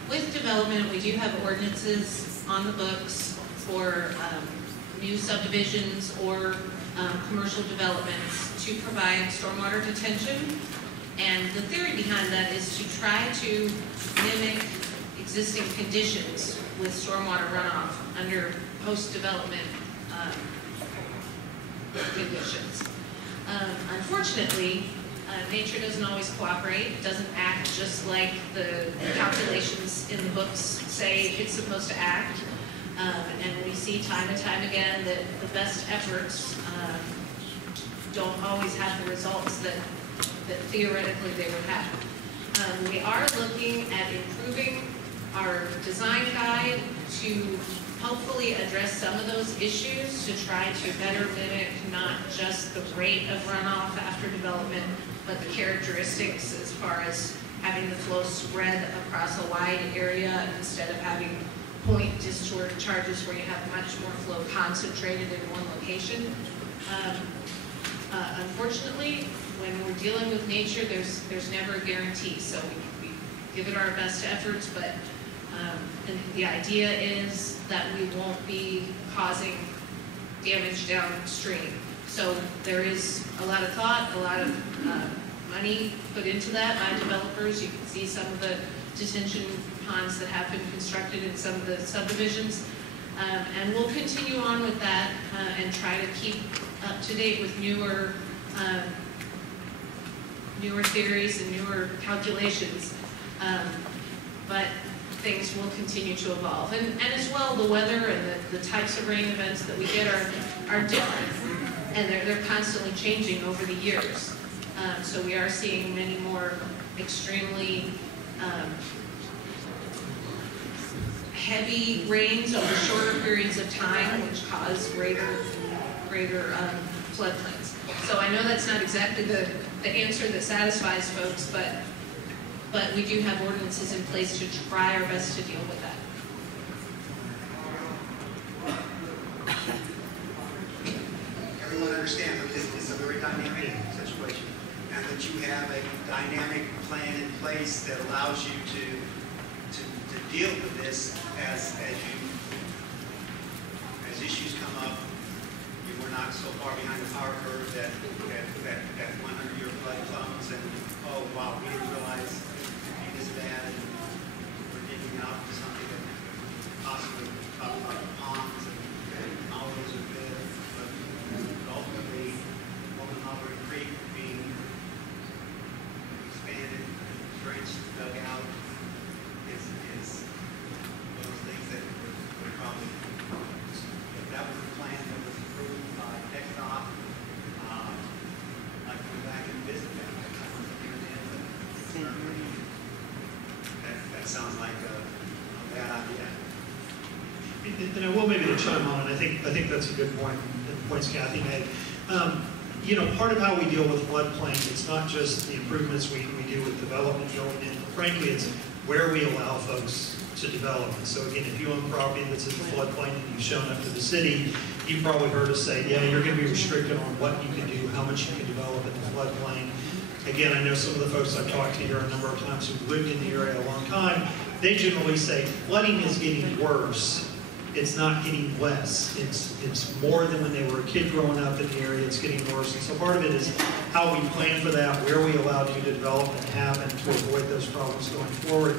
with development, we do have ordinances on the books for new subdivisions or commercial developments to provide stormwater detention. And the theory behind that is to try to mimic existing conditions with stormwater runoff under post-development conditions. Unfortunately, nature doesn't always cooperate. It doesn't act just like the calculations in the books say it's supposed to act. And we see time and time again that the best efforts don't always have the results that theoretically they would have. We are looking at improving our design guide to hopefully address some of those issues, to try to better mimic not just the rate of runoff after development, but the characteristics as far as having the flow spread across a wide area instead of having point discharges where you have much more flow concentrated in one location. Unfortunately, when we're dealing with nature, there's never a guarantee. So we give it our best efforts, but and the idea is that we won't be causing damage downstream. So there is a lot of thought, a lot of money put into that by developers. You can see some of the detention ponds that have been constructed in some of the subdivisions. And we'll continue on with that and try to keep up to date with newer theories and newer calculations. But things will continue to evolve. And as well, the weather and the types of rain events that we get are different. And they're constantly changing over the years. So we are seeing many more extremely heavy rains over shorter periods of time, which cause greater floodplains. So I know that's not exactly the answer that satisfies folks, but we do have ordinances in place to try our best to deal with that. Everyone understands that this is a very dynamic situation, and that you have a dynamic plan in place that allows you to deal with this as issues come up. You were not so far behind the power curve that 100-year flood comes, and oh wow, we didn't realize it'd be this bad, and we're digging out for something that possibly talk about the ponds and all those are good, but ultimately, Woman Hollering Creek being expanded, drenched, dug out, that sounds like a bad idea. And I will maybe to chime on, and I think that's a good point, the points Kathy made. You know, part of how we deal with floodplain, it's not just the improvements we do with development going in, but frankly, it's where we allow folks to develop. And so again, if you own property that's in the floodplain and you've shown up to the city, you've probably heard us say, yeah, you're going to be restricted on what you can do, how much you can develop in the floodplain. Again, I know some of the folks I've talked to here a number of times who've lived in the area a long time, they generally say flooding is getting worse. It's not getting less. It's more than when they were a kid growing up in the area. It's getting worse. And so part of it is how we plan for that, where we allow you to develop and happen to avoid those problems going forward.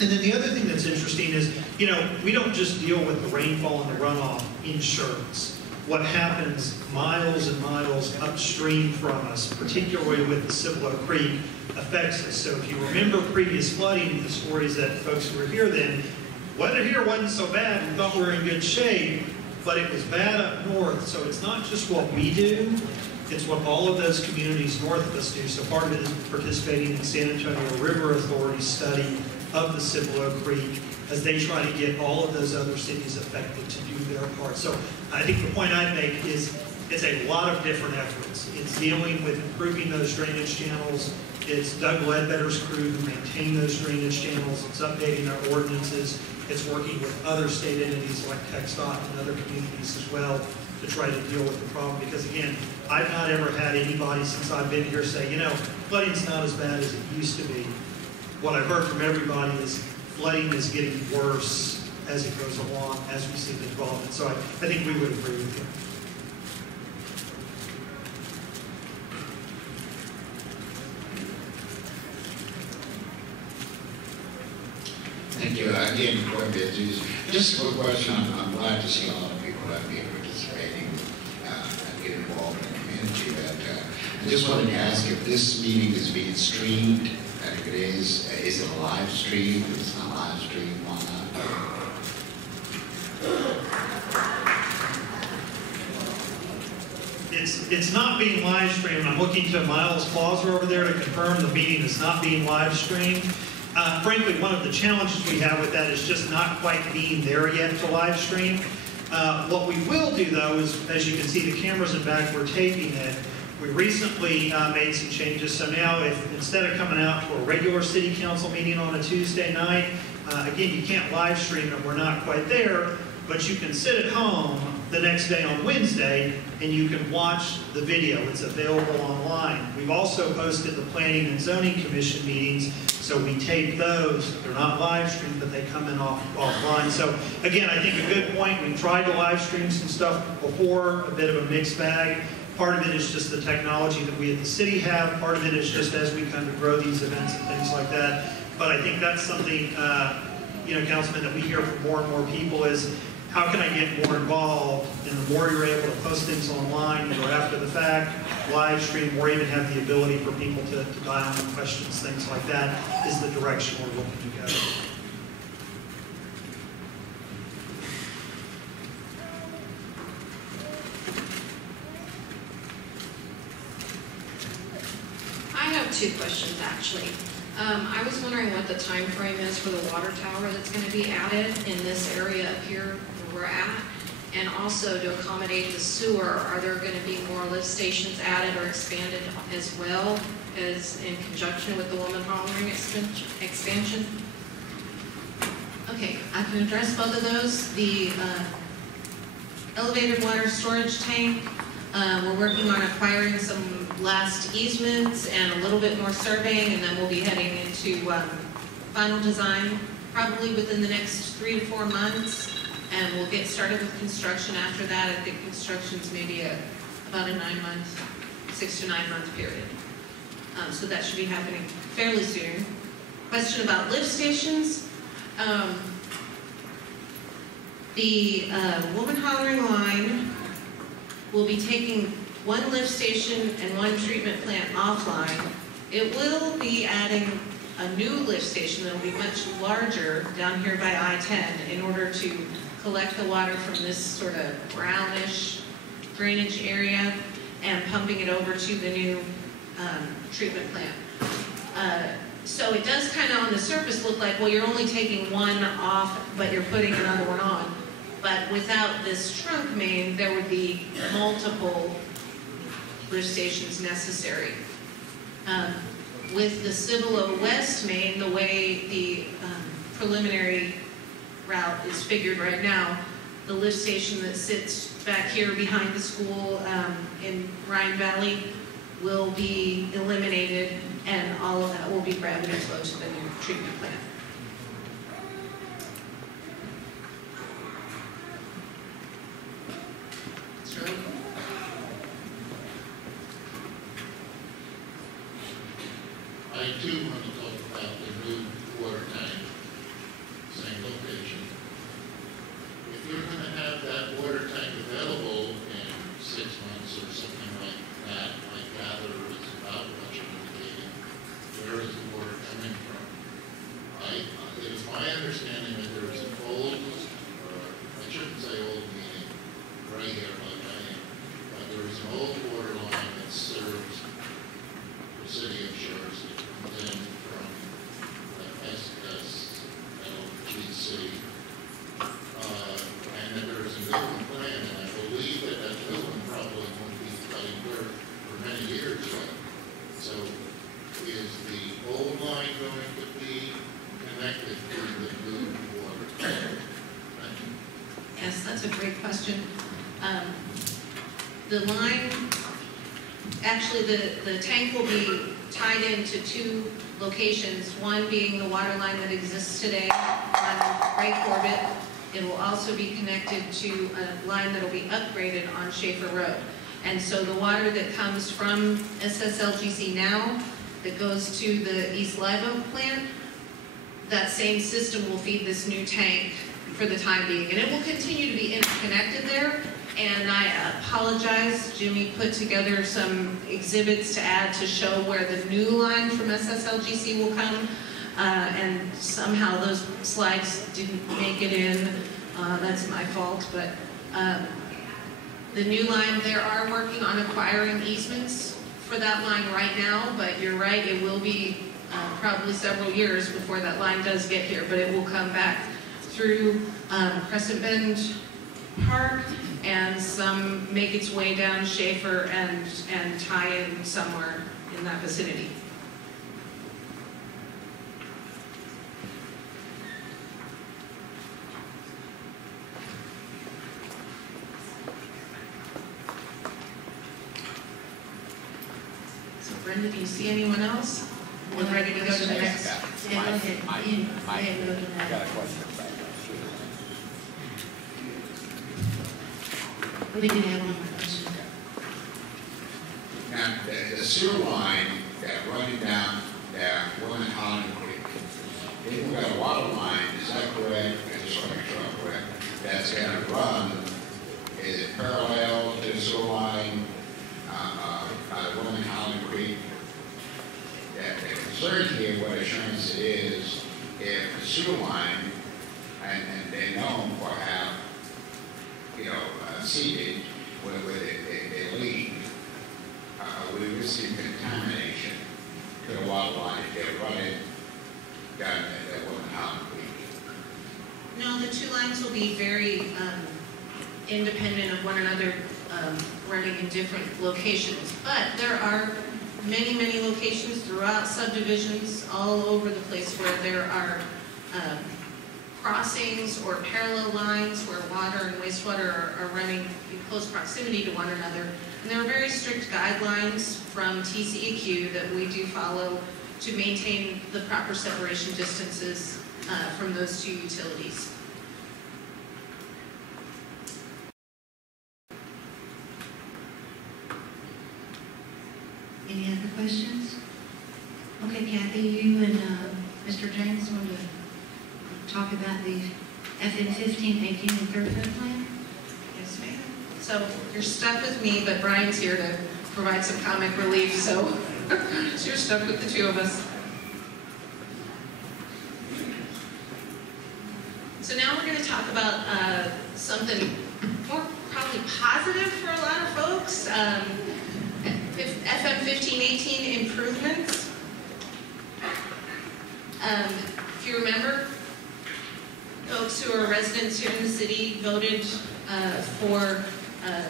And then the other thing that's interesting is, you know, we don't just deal with the rainfall and the runoff insurance. What happens miles and miles upstream from us, particularly with the Cibolo Creek, affects us. So if you remember previous flooding, the stories that folks who were here then, weather here wasn't so bad, we thought we were in good shape, but it was bad up north. So it's not just what we do, it's what all of those communities north of us do. So part of it is participating in San Antonio River Authority's study of the Cibolo Creek as they try to get all of those other cities affected to do their part. So I think the point I'd make is it's a lot of different efforts. It's dealing with improving those drainage channels. It's Doug Ledbetter's crew who maintain those drainage channels. It's updating our ordinances. It's working with other state entities like TxDOT and other communities as well to try to deal with the problem. Because again, I've not ever had anybody since I've been here say, you know, flooding's not as bad as it used to be. What I've heard from everybody is flooding is getting worse as it goes along, as we see the development. So I think we would agree with you. Thank you. Again, going to just a quick question. I'm glad to see a lot of people that be participating and get involved in the community. But I just wanted to ask if this meeting is being streamed, and if it is it a live stream? If it's not live stream, why not? It's not being live streamed. I'm looking to Miles Clauser over there to confirm the meeting is not being live streamed. Frankly, one of the challenges we have with that is just not quite being there yet to live stream. What we will do, though, is, as you can see, the cameras in back, we're taping it. We recently made some changes, so now if instead of coming out to a regular city council meeting on a Tuesday night, again, you can't live stream it, we're not quite there, but you can sit at home the next day on Wednesday and you can watch the video. It's available online. We've also posted the Planning and Zoning Commission meetings, so we tape those. They're not live streamed, but they come in offline. So again, I think a good point. We've tried to live stream some stuff before, a bit of a mixed bag. Part of it is just the technology that we at the city have. Part of it is just as we kind of grow these events and things like that. But I think that's something, you know, Councilman, that we hear from more and more people is, how can I get more involved? And the more you're able to post things online, either after the fact, live stream, or even have the ability for people to dial in questions, things like that, is the direction we're looking to go. I have two questions, actually. I was wondering what the time frame is for the water tower that's going to be added in this area up here where we're at, and also to accommodate the sewer, are there going to be more lift stations added or expanded as well as in conjunction with the Woman Hollering expansion? Okay, I can address both of those. The elevated water storage tank, we're working on acquiring some last easements and a little bit more surveying, and then we'll be heading into final design probably within the next 3 to 4 months, and we'll get started with construction after that. I think construction's maybe about a 6 to 9 month period. So that should be happening fairly soon. Question about lift stations. The Woman Hollering line will be taking one lift station and one treatment plant offline. It will be adding a new lift station that will be much larger down here by I-10 in order to collect the water from this sort of brownish drainage area and pumping it over to the new treatment plant. So it does kind of on the surface look like, well, you're only taking one off, but you're putting another one on. But without this trunk main, there would be multiple lift stations necessary. With the Cibolo West main, the way the preliminary route is figured right now, the lift station that sits back here behind the school in Rhine Valley will be eliminated, and all of that will be gravity flow to the new treatment plant. I too want to talk about the new water tank, same location. If you're going to have that water tank available in 6 months or something like that, I gather is about what you're indicating. Where is the water coming from? It is my understanding that there is an old, I shouldn't say old meaning, gray hair like I am, but there is an old water line that serves the city of Shores that comes in from the SSLGC. And that there is a new one planned, and I believe that that new one probably won't be cutting dirt for many years yet. So is the old line going to be connected to the new water? Thank you. Yes, that's a great question. The line, actually the tank will be tied into 2 locations, one being the water line that exists today on Ray Corbett. It will also be connected to a line that will be upgraded on Schaefer Road. And so the water that comes from SSLGC now, that goes to the East Live Oak plant, that same system will feed this new tank for the time being. And it will continue to be interconnected there. And I apologize, Jimmy put together some exhibits to add to show where the new line from SSLGC will come. And somehow those slides didn't make it in. That's my fault, but the new line, they are working on acquiring easements for that line right now, but you're right, it will be probably several years before that line does get here, but it will come back through Crescent Bend Park and some make its way down Schaefer and tie in somewhere in that vicinity. Brenda, do you see anyone else? We're ready to go to the next. Yeah, go ahead. I got a question. We can have one more question. Now, the sewer line that running down one in Holland Creek, then we've got a water line, is that correct? I just want to make sure I'm correct. That's going to run, is it parallel to the sewer line by the one in Holland Creek? The concern here, what assurance it is, if the sewer line, and they're known for how, seepage, where they leak, we receive contamination to the water line if they're running down that one in Holland Creek. No, the 2 lines will be very independent of one another, running in different locations. But there are many, many locations throughout subdivisions all over the place where there are crossings or parallel lines where water and wastewater are running in close proximity to one another. And there are very strict guidelines from TCEQ that we do follow to maintain the proper separation distances from those 2 utilities. Any other questions? Okay, Kathy, you and Mr. James want to talk about the FN 15, 18, and 35 plan? Yes, ma'am. So you're stuck with me, but Brian's here to provide some comic relief, so you're stuck with the 2 of us. So now we're going to talk about something more probably positive for a lot of folks. FM 1518 improvements. If you remember, folks who are residents here in the city voted for a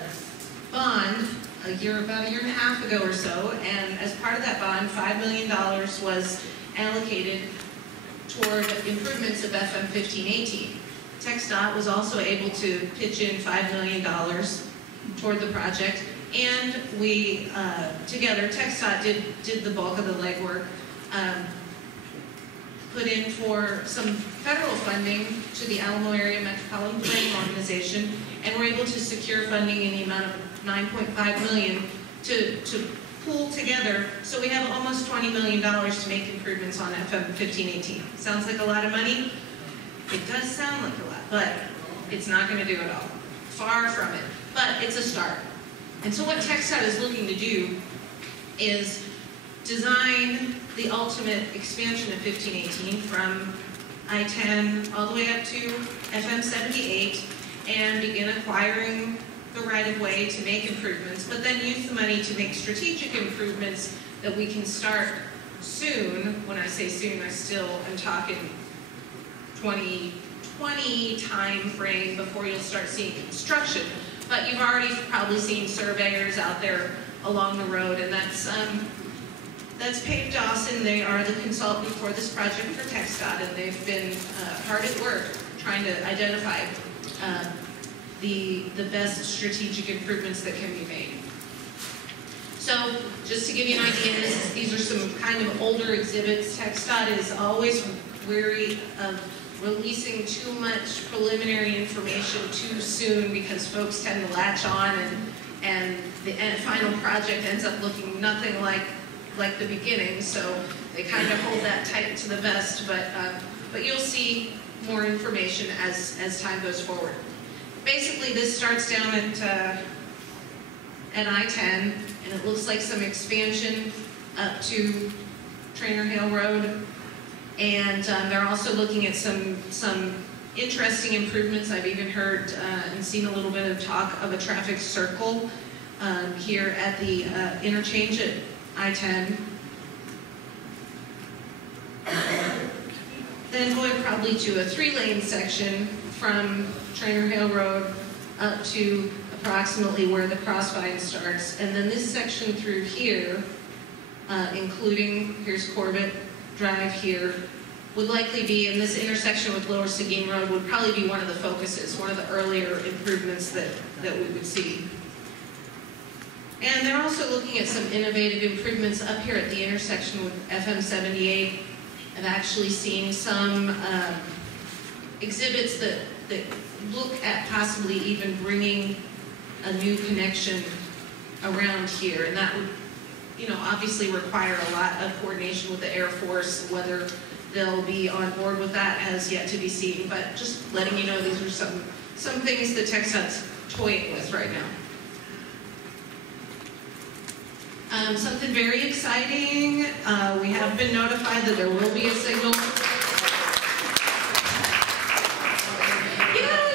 bond about a year and a half ago or so, and as part of that bond, $5 million was allocated toward improvements of FM 1518. TxDOT was also able to pitch in $5 million toward the project, and we, together, TxDOT did the bulk of the legwork, put in for some federal funding to the Alamo Area Metropolitan Planning Organization, and we're able to secure funding in the amount of $9.5 million to pool together, so we have almost $20 million to make improvements on FM 1518. Sounds like a lot of money? It does sound like a lot, but it's not going to do it all. Far from it, but it's a start. And so what TxDOT is looking to do is design the ultimate expansion of 1518 from I-10 all the way up to FM 78 and begin acquiring the right-of-way to make improvements, but then use the money to make strategic improvements that we can start soon. When I say soon, I still am talking 2020 time frame before you'll start seeing construction. But you've already probably seen surveyors out there along the road, and that's Pave Dawson. They are the consultant for this project for TxDOT, and they've been hard at work trying to identify the best strategic improvements that can be made. So, just to give you an idea, these are some kind of older exhibits. TxDOT is always wary of releasing too much preliminary information too soon because folks tend to latch on, and the final project ends up looking nothing like the beginning, so they kind of hold that tight to the vest, but you'll see more information as time goes forward. Basically, this starts down at I-10, and it looks like some expansion up to Trainer Hill Road, and they're also looking at some interesting improvements. I've even heard and seen a little bit of talk of a traffic circle here at the interchange at I-10. Then going probably to a 3-lane section from Trainer Hill Road up to approximately where the crossvine starts. And then this section through here, including, here's Corbett Drive here, would likely be, in this intersection with Lower Seguin Road, would probably be one of the focuses, one of the earlier improvements that we would see. And they're also looking at some innovative improvements up here at the intersection with FM 78. I've actually seen some exhibits that look at possibly even bringing a new connection around here, and that would, obviously require a lot of coordination with the Air Force. Whether they'll be on board with that has yet to be seen, but just letting you know these are some things that TxDOT's toying with right now. Something very exciting, we have been notified that there will be a signal.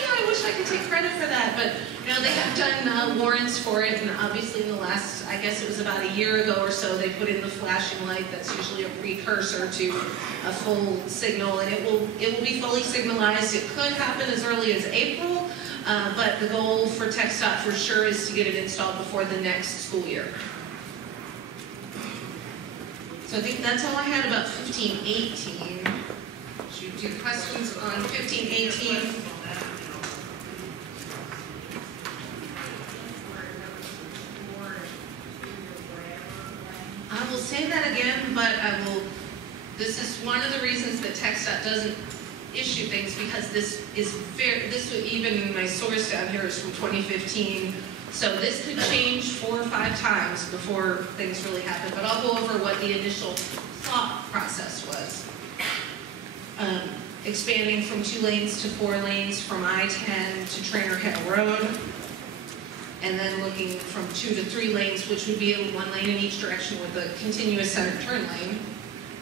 I wish I could take credit for that, but they have done warrants for it, and obviously in the last, I guess it was about a year ago or so, they put in the flashing light that's usually a precursor to a full signal, and it will be fully signalized. It could happen as early as April, but the goal for TxDOT for sure is to get it installed before the next school year. So I think that's all I had about 1518. Should we do questions on 1518? I will say that again, but this is one of the reasons that TxDOT doesn't issue things, because this even my source down here is from 2015. So this could change 4 or 5 times before things really happen, but I'll go over what the initial thought process was. Expanding from 2 lanes to 4 lanes from I-10 to Trainer Hill Road, and then looking from 2 to 3 lanes, which would be 1 lane in each direction with a continuous center turn lane,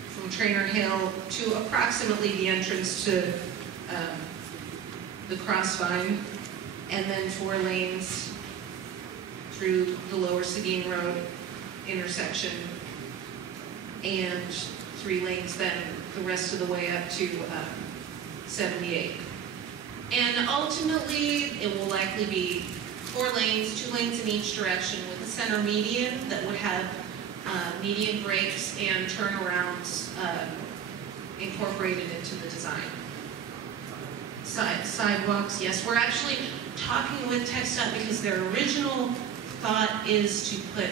from Trainer Hill to approximately the entrance to the crossvine, and then 4 lanes through the Lower Seguin Road intersection, and 3 lanes then the rest of the way up to 78. And ultimately, it will likely be 4 lanes, 2 lanes in each direction with a center median that would have median breaks and turnarounds incorporated into the design. Sidewalks, yes, we're actually talking with TxDOT because their original thought is to put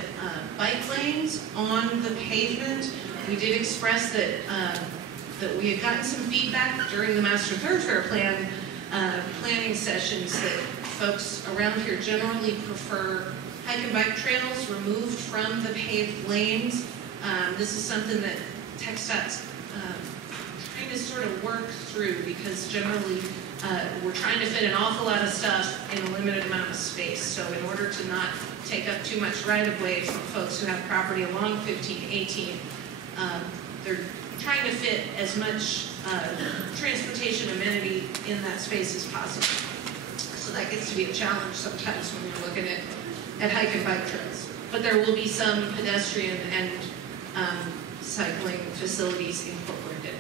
bike lanes on the pavement. We did express that that we had gotten some feedback during the master thoroughfare plan planning sessions that folks around here generally prefer hike and bike trails removed from the paved lanes. This is something that TxDOT's trying to sort of work through because generally we're trying to fit an awful lot of stuff in a limited amount of space. So in order to not take up too much right-of-way from folks who have property along 15, 18, they're trying to fit as much transportation amenity in that space as possible. So that gets to be a challenge sometimes when you're looking at hike and bike trails. But there will be some pedestrian and cycling facilities incorporated.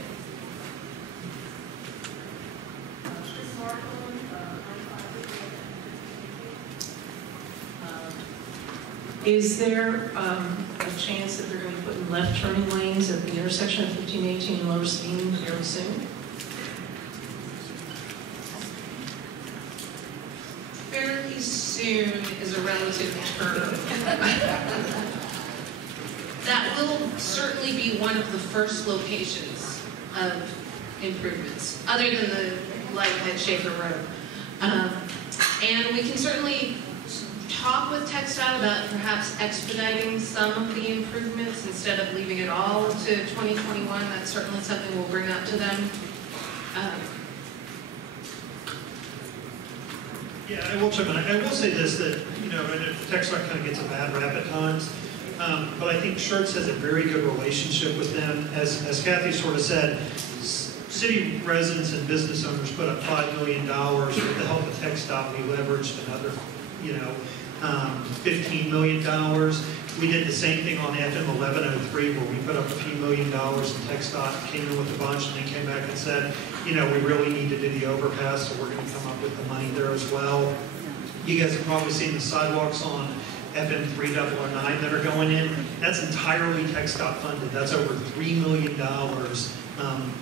Is there a chance that they're going to put in left turning lanes at the intersection of 1518 and Lower Steam very soon? Fairly soon is a relative term. That will certainly be one of the first locations of improvements, other than the light at Schaefer Road. And we can certainly talk with TxDOT about perhaps expediting some of the improvements instead of leaving it all to 2021. That's certainly something we'll bring up to them. Yeah, I will chime in. I will say this, that, you know, and TxDOT kind of gets a bad rap at times, but I think Schertz has a very good relationship with them. As Kathy sort of said, city residents and business owners put up $5 million. With the help of TxDOT, we leveraged another, you know, $15 million. We did the same thing on FM 1103 where we put up a few $1 million and TxDOT came in with a bunch and then came back and said, you know, we really need to do the overpass, so we're going to come up with the money there as well. You guys have probably seen the sidewalks on FM 3009 that are going in. That's entirely TxDOT funded. That's over $3 million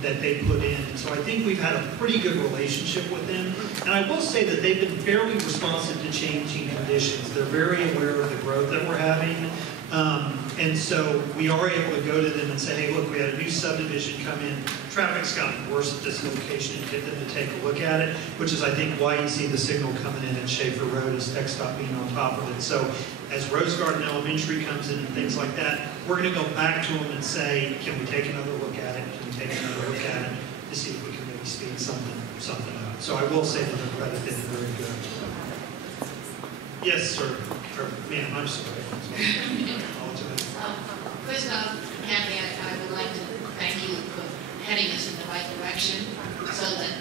that they put in. So I think we've had a pretty good relationship with them. And I will say that they've been fairly responsive to changing conditions. They're very aware of the growth that we're having. And so we are able to go to them and say, hey, look, we had a new subdivision come in. Traffic's gotten worse at this location, and get them to take a look at it, which is, I think, why you see the signal coming in at Schaefer Road as TxDOT being on top of it. So as Rose Garden Elementary comes in and things like that, we're going to go back to them and say, can we take another look at it? Can we take another look at it to see if we can maybe speed something up? So I will say that the credit is very good. Yes, sir. Or, ma'am, I'm sorry. First off, Kathy, I would like to thank you for heading us in the right direction so that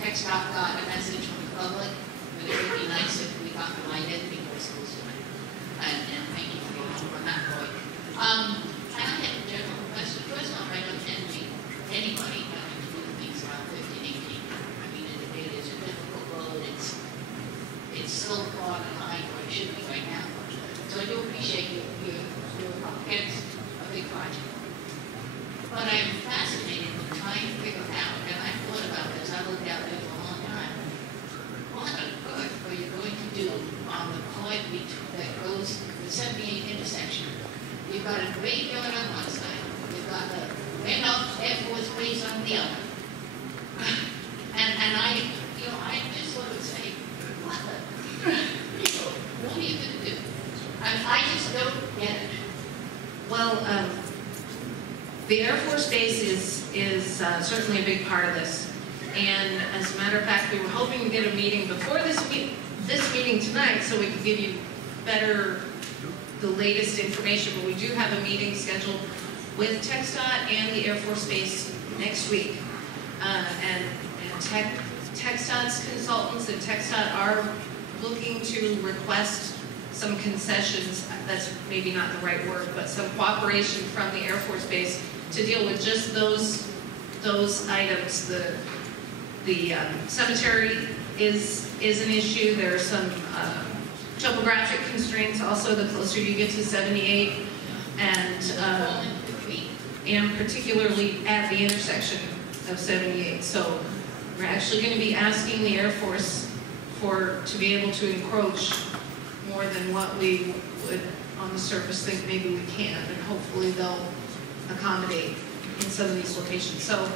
TxDOT got a message from the public. But it would be nice if we got the identity for schools tonight. And thank you for your help on that point. And I had a general question. First off, I don't envy anybody having to do things around 1518. I mean, it is a difficult road. It's so far behind where it should be right now. So I do appreciate your against a big project. But I'm fascinated with trying to figure out, and I've thought about this, I looked out there for a long time, what on earth are you going to do on the point that goes the 78 intersection? You've got a graveyard on one side, you've got the Randolph Air Force Base on the other. and I just sort of say, what are you going to do? I just don't get it. Well, the Air Force Base is certainly a big part of this. And as a matter of fact, we were hoping to get a meeting before this meeting tonight so we could give you the latest information. But we do have a meeting scheduled with TxDOT and the Air Force Base next week. And TxDOT's consultants and TxDOT are looking to request some concessions, that's maybe not the right word, but some cooperation from the Air Force Base to deal with just those those items. The cemetery is an issue. There are some topographic constraints also the closer you get to 78, and particularly at the intersection of 78. So we're actually going to be asking the Air Force to be able to encroach more than what we would on the surface think maybe we can, and hopefully they'll accommodate in some of these locations. So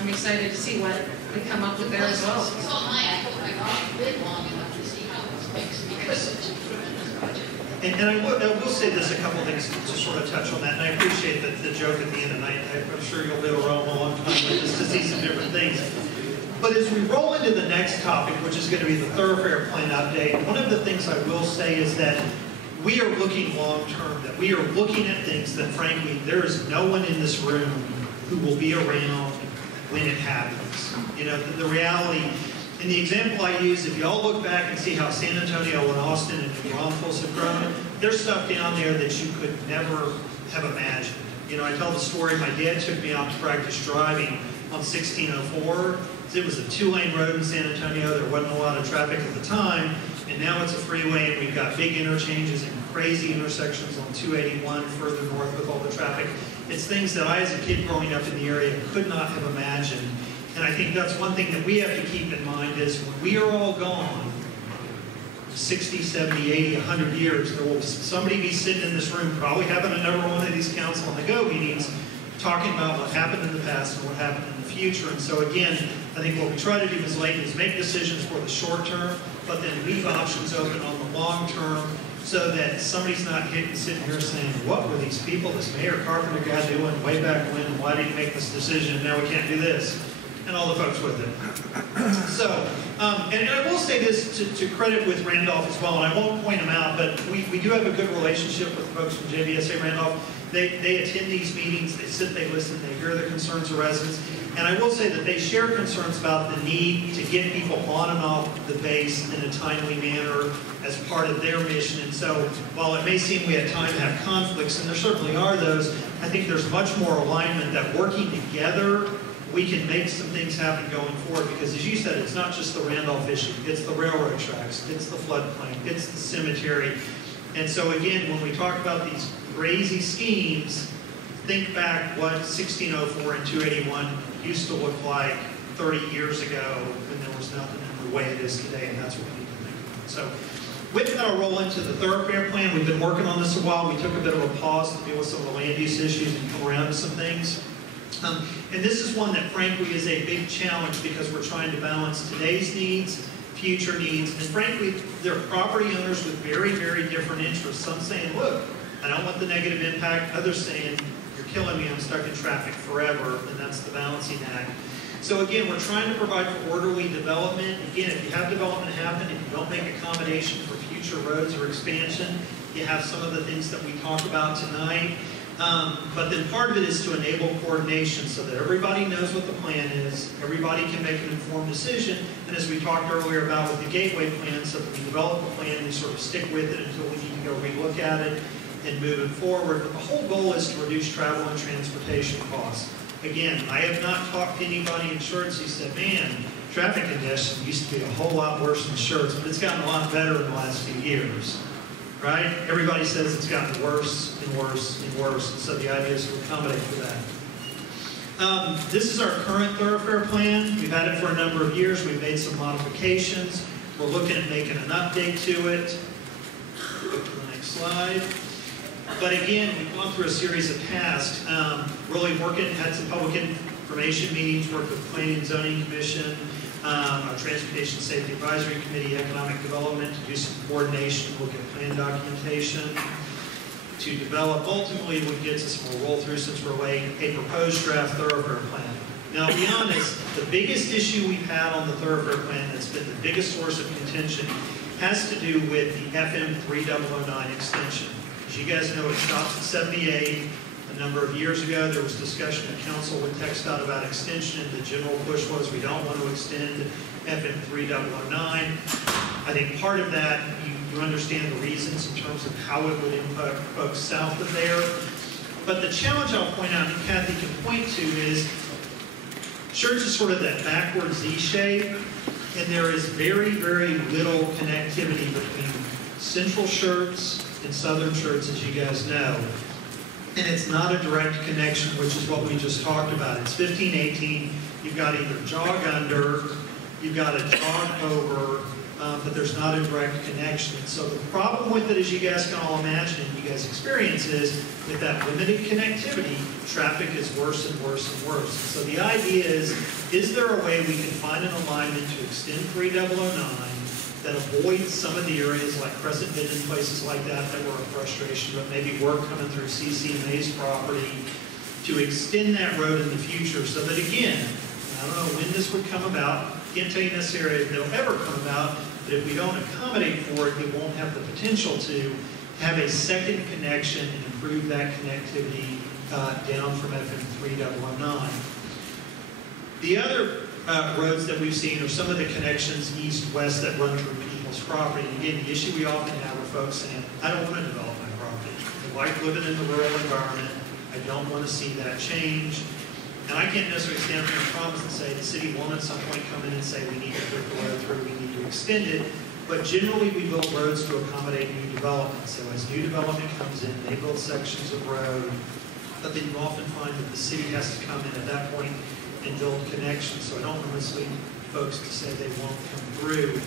I'm excited to see what we come up with there as well. So I hope I've been long enough to see how it's fixed because it's a tremendous project. And I will say this, a couple things to sort of touch on that, and I appreciate the joke at the end, and I'm sure you'll be around a long time with this to see some different things. But as we roll into the next topic, which is going to be the thoroughfare plan update, one of the things I will say is that we are looking long-term, that we are looking at things that, frankly, there is no one in this room who will be around when it happens. You know, the reality, and the example I use, if y'all look back and see how San Antonio and Austin and New Braunfels have grown, there's stuff down there that you could never have imagined. You know, I tell the story, my dad took me out to practice driving on 1604. It was a 2-lane road in San Antonio. There wasn't a lot of traffic at the time, and now it's a freeway, and we've got big interchanges and crazy intersections on 281 further north with all the traffic. It's things that I, as a kid growing up in the area, could not have imagined. And I think that's one thing that we have to keep in mind is when we are all gone, 60, 70, 80, 100 years, there will somebody be sitting in this room, probably having another one of these council on the go meetings, talking about what happened in the past and what happened in the future. And so again, I think what we try to do as Layton is make decisions for the short term, but then leave options open on the long term so that somebody's not sitting here saying, what were these people, this Mayor Carpenter guy doing way back when, and why did he make this decision, and now we can't do this, and all the folks with it. So, and I will say this to credit with Randolph as well, and I won't point them out, but we do have a good relationship with the folks from JVSA Randolph. They attend these meetings, they sit, they listen, they hear the concerns of residents. And I will say that they share concerns about the need to get people on and off the base in a timely manner as part of their mission. And so while it may seem we at times have conflicts, and there certainly are those, I think there's much more alignment that working together, we can make some things happen going forward. Because as you said, it's not just the Randolph issue, it's the railroad tracks, it's the floodplain, it's the cemetery. And so again, when we talk about these crazy schemes, think back what 1604 and 281 used to look like 30 years ago when there was nothing in the way it is today, and that's what we need to think about. So with that, I'll roll into the thoroughfare plan. We've been working on this a while. We took a bit of a pause to deal with some of the land use issues and come around to some things. And this is one that frankly is a big challenge because we're trying to balance today's needs, future needs, and frankly, there are property owners with very, very different interests. Some saying, look, I don't want the negative impact. Others saying, you're killing me, I'm stuck in traffic forever, and that's the balancing act. So again, we're trying to provide for orderly development. Again, if you have development happen, if you don't make accommodation for future roads or expansion, you have some of the things that we talk about tonight. But then part of it is to enable coordination so that everybody knows what the plan is, everybody can make an informed decision, and as we talked earlier about with the gateway plan, so that we develop a plan and sort of stick with it until we need to go relook at it and move it forward. But the whole goal is to reduce travel and transportation costs. Again, I have not talked to anybody in Schertz who said, man, traffic congestion used to be a whole lot worse in Schertz, but it's gotten a lot better in the last few years. Right? Everybody says it's gotten worse and worse and worse, and so the idea is to accommodate for that. This is our current thoroughfare plan. We've had it for a number of years. We've made some modifications. We're looking at making an update to it. Go to the next slide. But again, we've gone through a series of tasks, really had some public information meetings, worked with the Planning and Zoning Commission, our Transportation Safety Advisory Committee, Economic Development, to do some coordination, look at plan documentation, to develop ultimately what gets us, and we'll roll through since we're late, a proposed draft thoroughfare plan. Now, to be honest, the biggest issue we've had on the thoroughfare plan that's been the biggest source of contention has to do with the FM 3009 extension. As you guys know, it stops at 78. A number of years ago, there was discussion at council with TxDOT about extension, and the general push was we don't want to extend FM 3009. I think part of that, you understand the reasons in terms of how it would impact folks south of there. But the challenge I'll point out, and Kathy can point to, is Schertz is sort of that backward Z shape, and there is very, very little connectivity between central Schertz and southern Schertz, as you guys know. And it's not a direct connection, which is what we just talked about. It's 1518. You've got either jog under, you've got a jog over, but there's not a direct connection. So the problem with it, as you guys can all imagine and you guys experience, is with that limited connectivity, traffic is worse and worse and worse. So the idea is there a way we can find an alignment to extend 3009 that avoids some of the areas like Crescent Bend and places like that that were a frustration, but maybe work coming through CC May's property to extend that road in the future so that, again, I don't know when this would come about, can't tell you necessarily if it'll ever come about, but if we don't accommodate for it, it won't have the potential to have a second connection and improve that connectivity down from FM 3009. The other roads that we've seen are some of the connections east-west that run through people's property. And again, the issue we often have are folks saying, I don't want to develop my property. I like living in the rural environment. I don't want to see that change. And I can't necessarily stand here and promise and say the city will at some point come in and say we need to put the road through, we need to extend it. But generally we build roads to accommodate new development. So as new development comes in, they build sections of road. But then you often find that the city has to come in at that point and build connections. So I don't want to mislead folks to say they won't come through.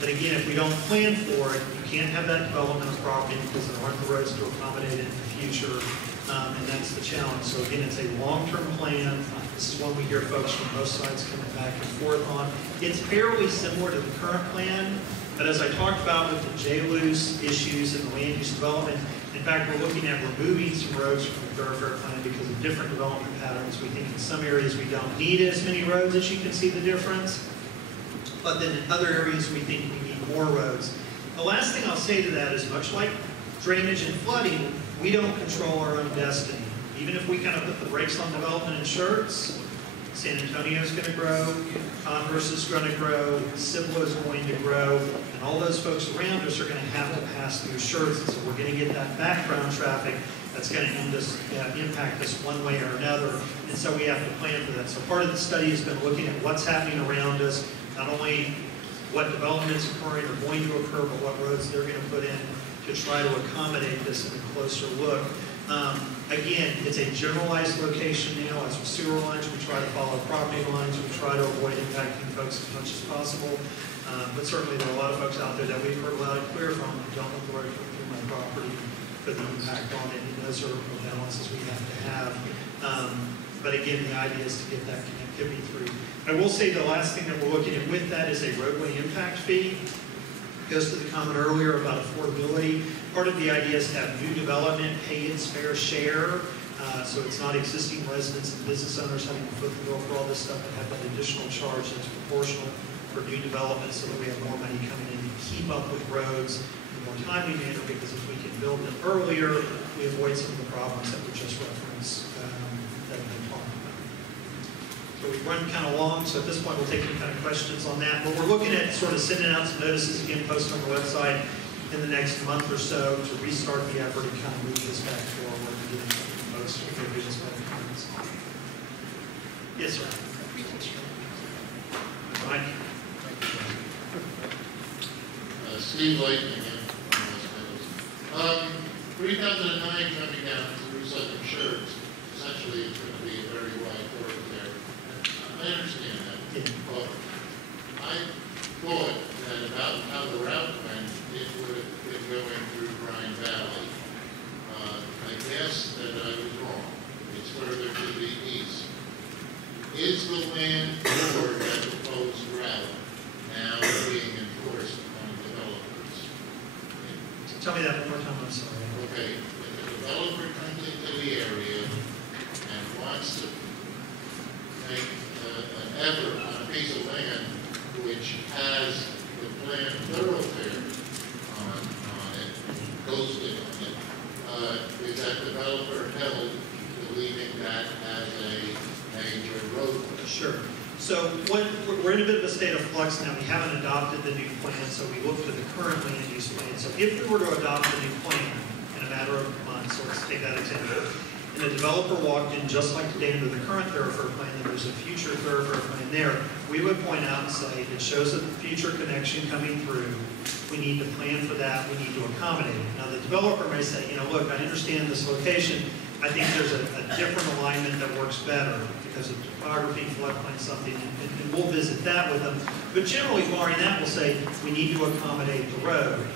But again, if we don't plan for it, you can't have that development of property because there aren't the roads to accommodate it in the future. And that's the challenge. So again, it's a long-term plan. This is one we hear folks from both sides coming back and forth on. It's fairly similar to the current plan, but as I talked about with the J-Luce issues and the land use development, in fact, we're looking at removing some roads from the thoroughfare plan because of different development patterns. We think in some areas we don't need as many roads, as you can see the difference. But then in other areas we think we need more roads. The last thing I'll say to that is much like drainage and flooding, we don't control our own destiny. Even if we kind of put the brakes on development in Schertz, San Antonio is going to grow, Converse is going to grow, Cibolo is going to grow, and all those folks around us are going to have to pass through Schertz. And so we're going to get that background traffic that's going to impact us one way or another. And so we have to plan for that. So part of the study has been looking at what's happening around us, not only what developments occurring or going to occur, but what roads they're going to put in to try to accommodate this in a closer look. Again, it's a generalized location now. As with sewer lines, we try to follow property lines. We try to avoid impacting folks as much as possible. But certainly there are a lot of folks out there that we've heard loud and clear from who don't want the road coming through my property for the impact on it. And those are the balances we have to have. But again, the idea is to get that connectivity through. I will say the last thing that we're looking at with that is a roadway impact fee. Goes to the comment earlier about affordability. Part of the idea is to have new development pay its fair share, so it's not existing residents and business owners having to foot the bill for all this stuff and have that additional charge that's proportional for new development so that we have more money coming in to keep up with roads in a more timely manner, because if we can build them earlier, we avoid some of the problems that were just referenced that have been talked about. So we've run kind of long, so at this point we'll take any kind of questions on that. But we're looking at sort of sending out some notices, again, posted on the website in the next month or so to restart the effort and kind of move this back forward and get something posted for the business comments. Yes, sir. Mike. Steve Layton again. 3009 coming down through southern Schertz. Essentially, it's going to be a very wide thoroughfare. I understand that. Yeah. But I thought that about how the route went, it would have been going through Bryan Valley. I guess that I was wrong. It's further to the east. Is the land for that proposed route now being enforced on developers? Tell me that one more time, I'm sorry. Okay, if a developer comes into the area and wants to make an effort on a piece of land which has the planned thoroughfare on it, posted on it, is that developer held believing that as a major roadway? Sure. So we're in a bit of a state of flux now. We haven't adopted the new plan, so we look to the current land use plan. So if we were to adopt the new plan in a matter of months, so let's take that example, and a developer walked in just like today under the current thoroughfare plan, and there's a future thoroughfare plan there, we would point out and say, it shows a future connection coming through. We need to plan for that. We need to accommodate it. Now, the developer may say, you know, look, I understand this location. I think there's a different alignment that works better because of topography, floodplain, something, and we'll visit that with them. But generally, barring that, we'll say we need to accommodate the road.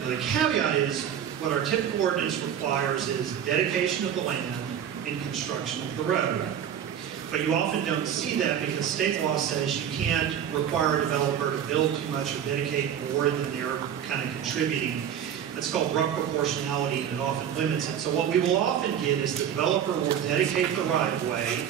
Now, the caveat is what our typical ordinance requires is dedication of the land and construction of the road. But you often don't see that because state law says you can't require a developer to build too much or dedicate more than they're kind of contributing. That's called rough proportionality, and it often limits it. So what we will often get is the developer will dedicate the right-of-way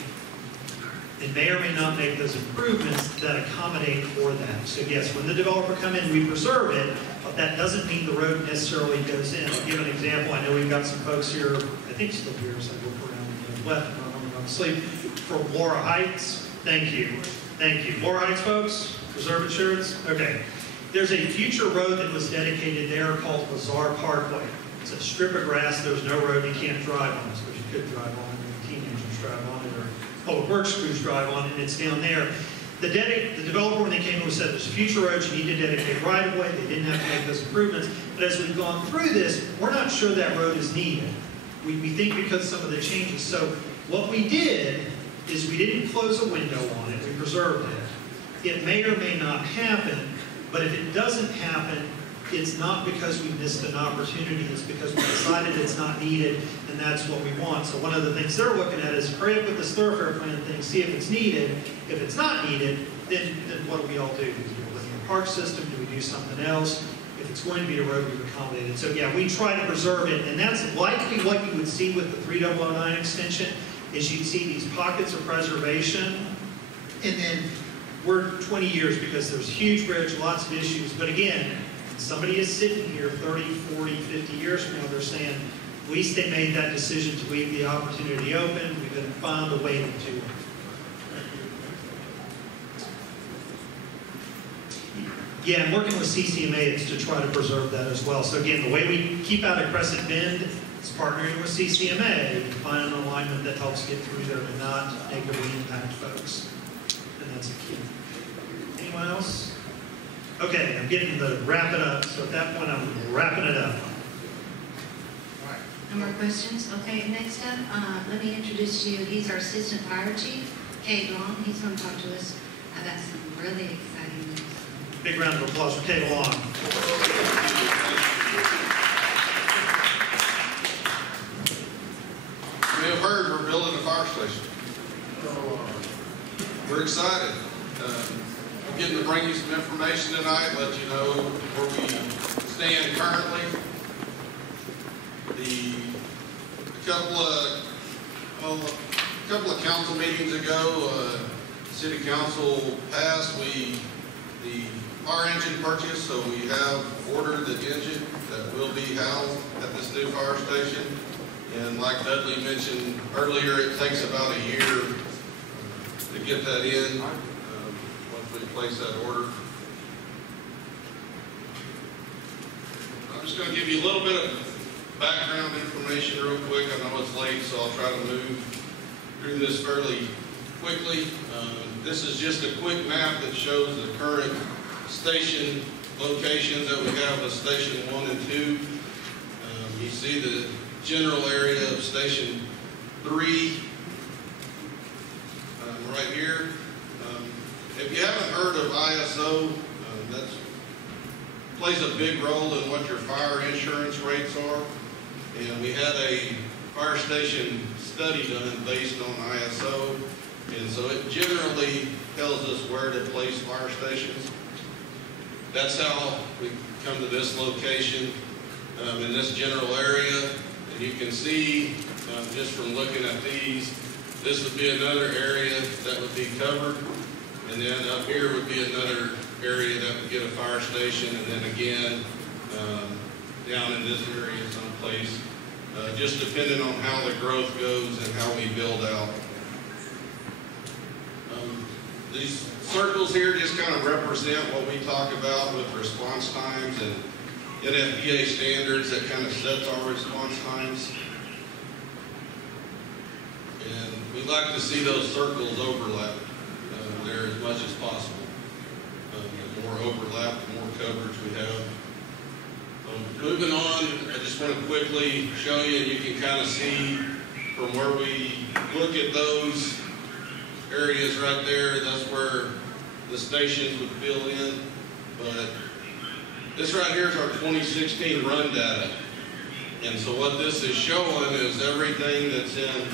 and may or may not make those improvements that accommodate for that. So yes, when the developer come in, we preserve it, but that doesn't mean the road necessarily goes in. I'll give an example. I know we've got some folks here, I think still here as I look around to the left, I'm asleep, from Laura Heights. Thank you. Thank you. Laura Heights folks, preserve insurance? Okay. There's a future road that was dedicated there called Lazar Parkway. It's a strip of grass. There's no road you can't drive on. So you could drive on it, or teenagers drive on it, or public works crews drive on it, and it's down there. The developer, when they came in, said there's a future road you need to dedicate right of way. They didn't have to make those improvements. But as we've gone through this, we're not sure that road is needed. We think because some of the changes. So what we did is we didn't close a window on it. We preserved it. It may or may not happen. But if it doesn't happen, it's not because we missed an opportunity, it's because we decided it's not needed, and that's what we want. So one of the things they're looking at is hurry up with this thoroughfare plan thing, see if it's needed. If it's not needed, then what do we all do? Do we look at the park system? Do we do something else? If it's going to be a road, we've accommodated. So yeah, we try to preserve it, and that's likely what you would see with the 3009 extension, is you'd see these pockets of preservation, and then we're 20 years because there's a huge bridge, lots of issues. But again, somebody is sitting here 30, 40, 50 years from now, they're saying, at least they made that decision to leave the opportunity open. We've been found a way to do it. Yeah, and working with CCMA is to try to preserve that as well. So again, the way we keep out of Crescent Bend is partnering with CCMA to find an alignment that helps get through there and not negatively impact folks. And that's a key. Anyone else? Okay, I'm getting to wrap it up. So at that point, I'm wrapping it up. No more questions? Okay, next up, let me introduce to you. He's our Assistant Fire Chief, Kate Long. He's going to talk to us about some really exciting news. Big round of applause for Kate Long. You may have heard we're building a fire station. We're excited. I'm getting to bring you some information tonight, let you know where we stand currently. A couple of council meetings ago, City Council passed the fire engine purchase, so we have ordered the engine that will be housed at this new fire station. And like Dudley mentioned earlier, it takes about a year to get that in once we place that order. I'm just going to give you a little bit of background information real quick. I know it's late, so I'll try to move through this fairly quickly. This is just a quick map that shows the current station locations that we have with Station 1 and 2. You see the general area of Station 3 right here. If you haven't heard of ISO, that plays a big role in what your fire insurance rates are. And we had a fire station study done based on ISO. And so it generally tells us where to place fire stations. That's how we come to this location in this general area. And you can see just from looking at these, this would be another area that would be covered. And then up here would be another area that would get a fire station. And then again, down in this area someplace, just depending on how the growth goes and how we build out. These circles here just kind of represent what we talk about with response times and NFPA standards that kind of sets our response times. we'd like to see those circles overlap there as much as possible. The more overlap, the more coverage we have. Moving on, I just want to quickly show you, and you can kind of see from where we look at those areas right there, that's where the stations would fill in. But this right here is our 2016 run data. And so what this is showing is everything that's in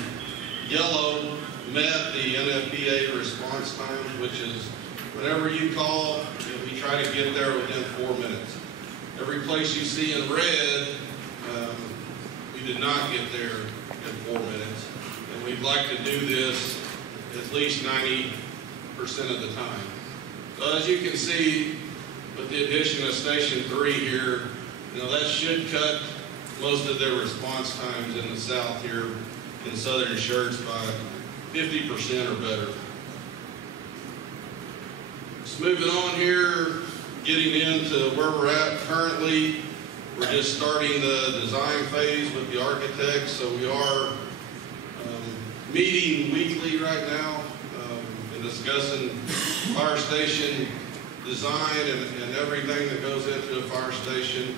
yellow met the NFPA response times, which is whenever you call, we try to get there within 4 minutes. Every place you see in red, we did not get there in 4 minutes. And we'd like to do this at least 90% of the time. So as you can see, with the addition of Station 3 here, that should cut most of their response times in the south here in southern shirts by 50% or better. Just moving on here, getting into where we're at currently, we're just starting the design phase with the architects, so we are meeting weekly right now and discussing fire station design and everything that goes into a fire station.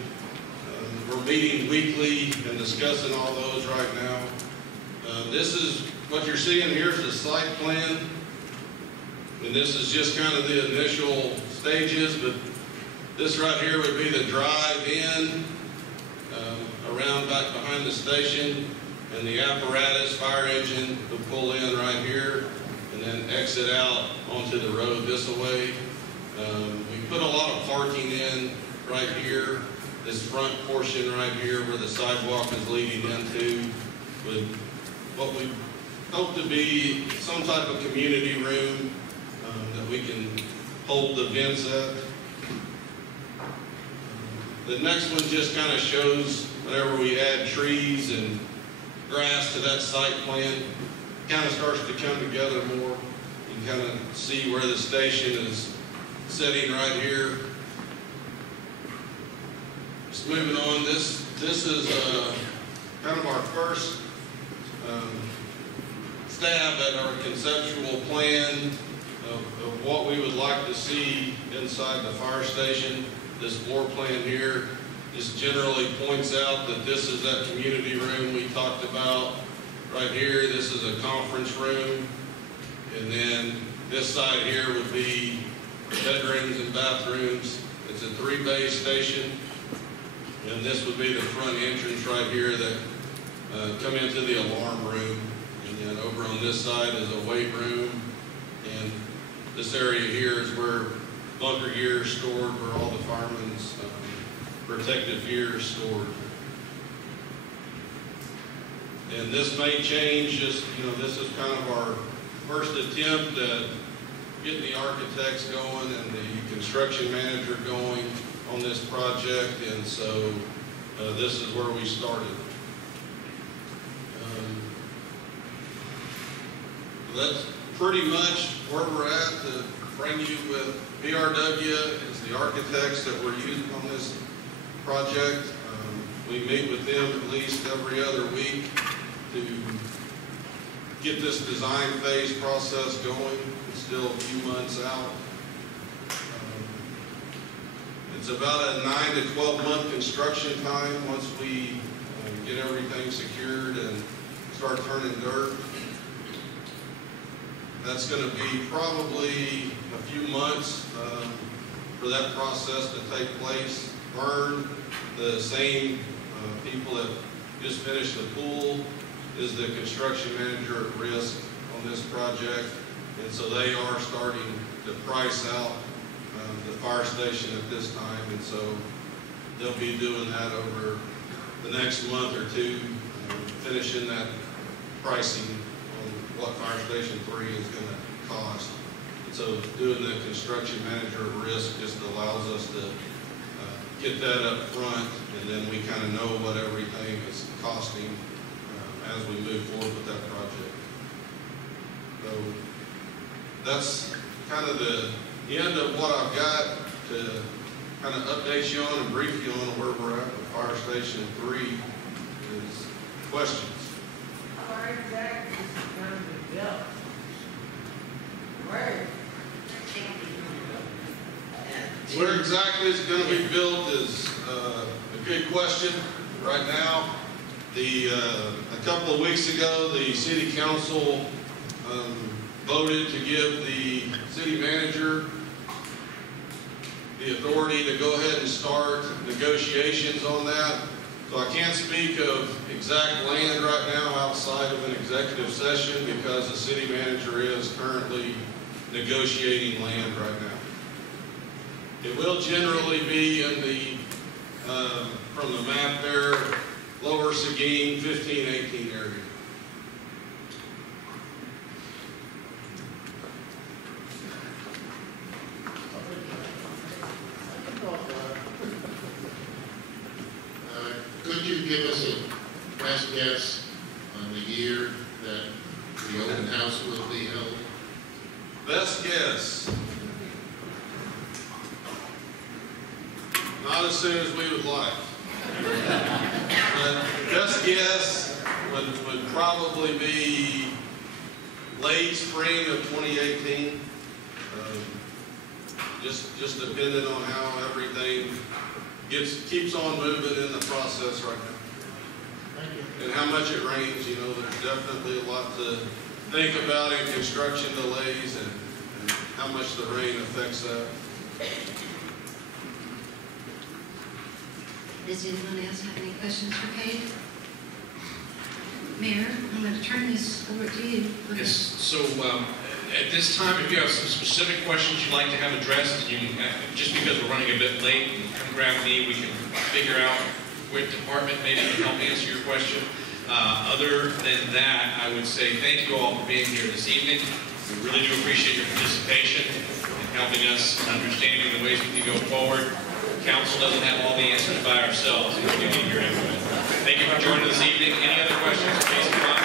We're meeting weekly and discussing all those right now. This is what you're seeing here is the site plan, and this is just kind of the initial stages, but this right here would be the drive-in around back behind the station, and the apparatus fire engine would pull in right here and then exit out onto the road this way. We put a lot of parking in right here. This front portion right here where the sidewalk is leading into with what we hope to be some type of community room that we can hold events at. The next one just kind of shows whenever we add trees and grass to that site plan, it kind of starts to come together more. You can kind of see where the station is sitting right here. Just moving on, this is kind of our first stab at our conceptual plan of what we would like to see inside the fire station. This floor plan here just generally points out that this is that community room we talked about. Right here, this is a conference room. And then this side here would be bedrooms and bathrooms. It's a 3-bay station. And this would be the front entrance right here that come into the alarm room. And then over on this side is a weight room. And this area here is where bunker gear is stored, where all the firemen's protective gear is stored. And this may change, just, this is kind of our first attempt at getting the architects going and the construction manager going on this project, and so this is where we started. That's pretty much where we're at to bring you with BRW as the architects that we're using on this project. We meet with them at least every other week to get this design phase process going. It's still a few months out. It's about a 9 to 12 month construction time once we get everything secured and start turning dirt. That's going to be probably a few months for that process to take place. Vern, the same people that just finished the pool, is the construction manager at risk on this project. And so they are starting to price out the fire station at this time. And so they'll be doing that over the next month or two, finishing that pricing on what Fire Station 3 is going to cost. And so doing the construction manager at risk just allows us to get that up front, and then we kind of know what everything is costing as we move forward with that project. So that's kind of the end of what I've got to kind of update you on and brief you on where we're at with Fire Station 3. Is questions? How exact is kind of the Where exactly it's going to be built is a good question. Right now, a couple of weeks ago, the city council voted to give the city manager the authority to go ahead and start negotiations on that. So I can't speak of exact land right now outside of an executive session because the city manager is currently negotiating land right now. It will generally be in the, from the map there, Lower Seguin, 1518 area. Could you give us a best guess on the year that the open house will be held? Best guess. Not as soon as we would like. But best guess would probably be late spring of 2018. Just depending on how everything keeps on moving in the process right now. Thank you. And how much it rains, you know, there's definitely a lot to think about in construction delays and how much the rain affects that. Does anyone else have any questions for Kate? Mayor, I'm going to turn this over to you. Yes, so at this time, if you have some specific questions you'd like to have addressed, you can, just because we're running a bit late, and come grab me, we can figure out which department maybe can help answer your question. Other than that, I would say thank you all for being here this evening. We really do appreciate your participation in helping us in understanding the ways we can go forward. Council doesn't have all the answers by ourselves, and we need your input. Thank you for joining this evening. Any other questions, please come on.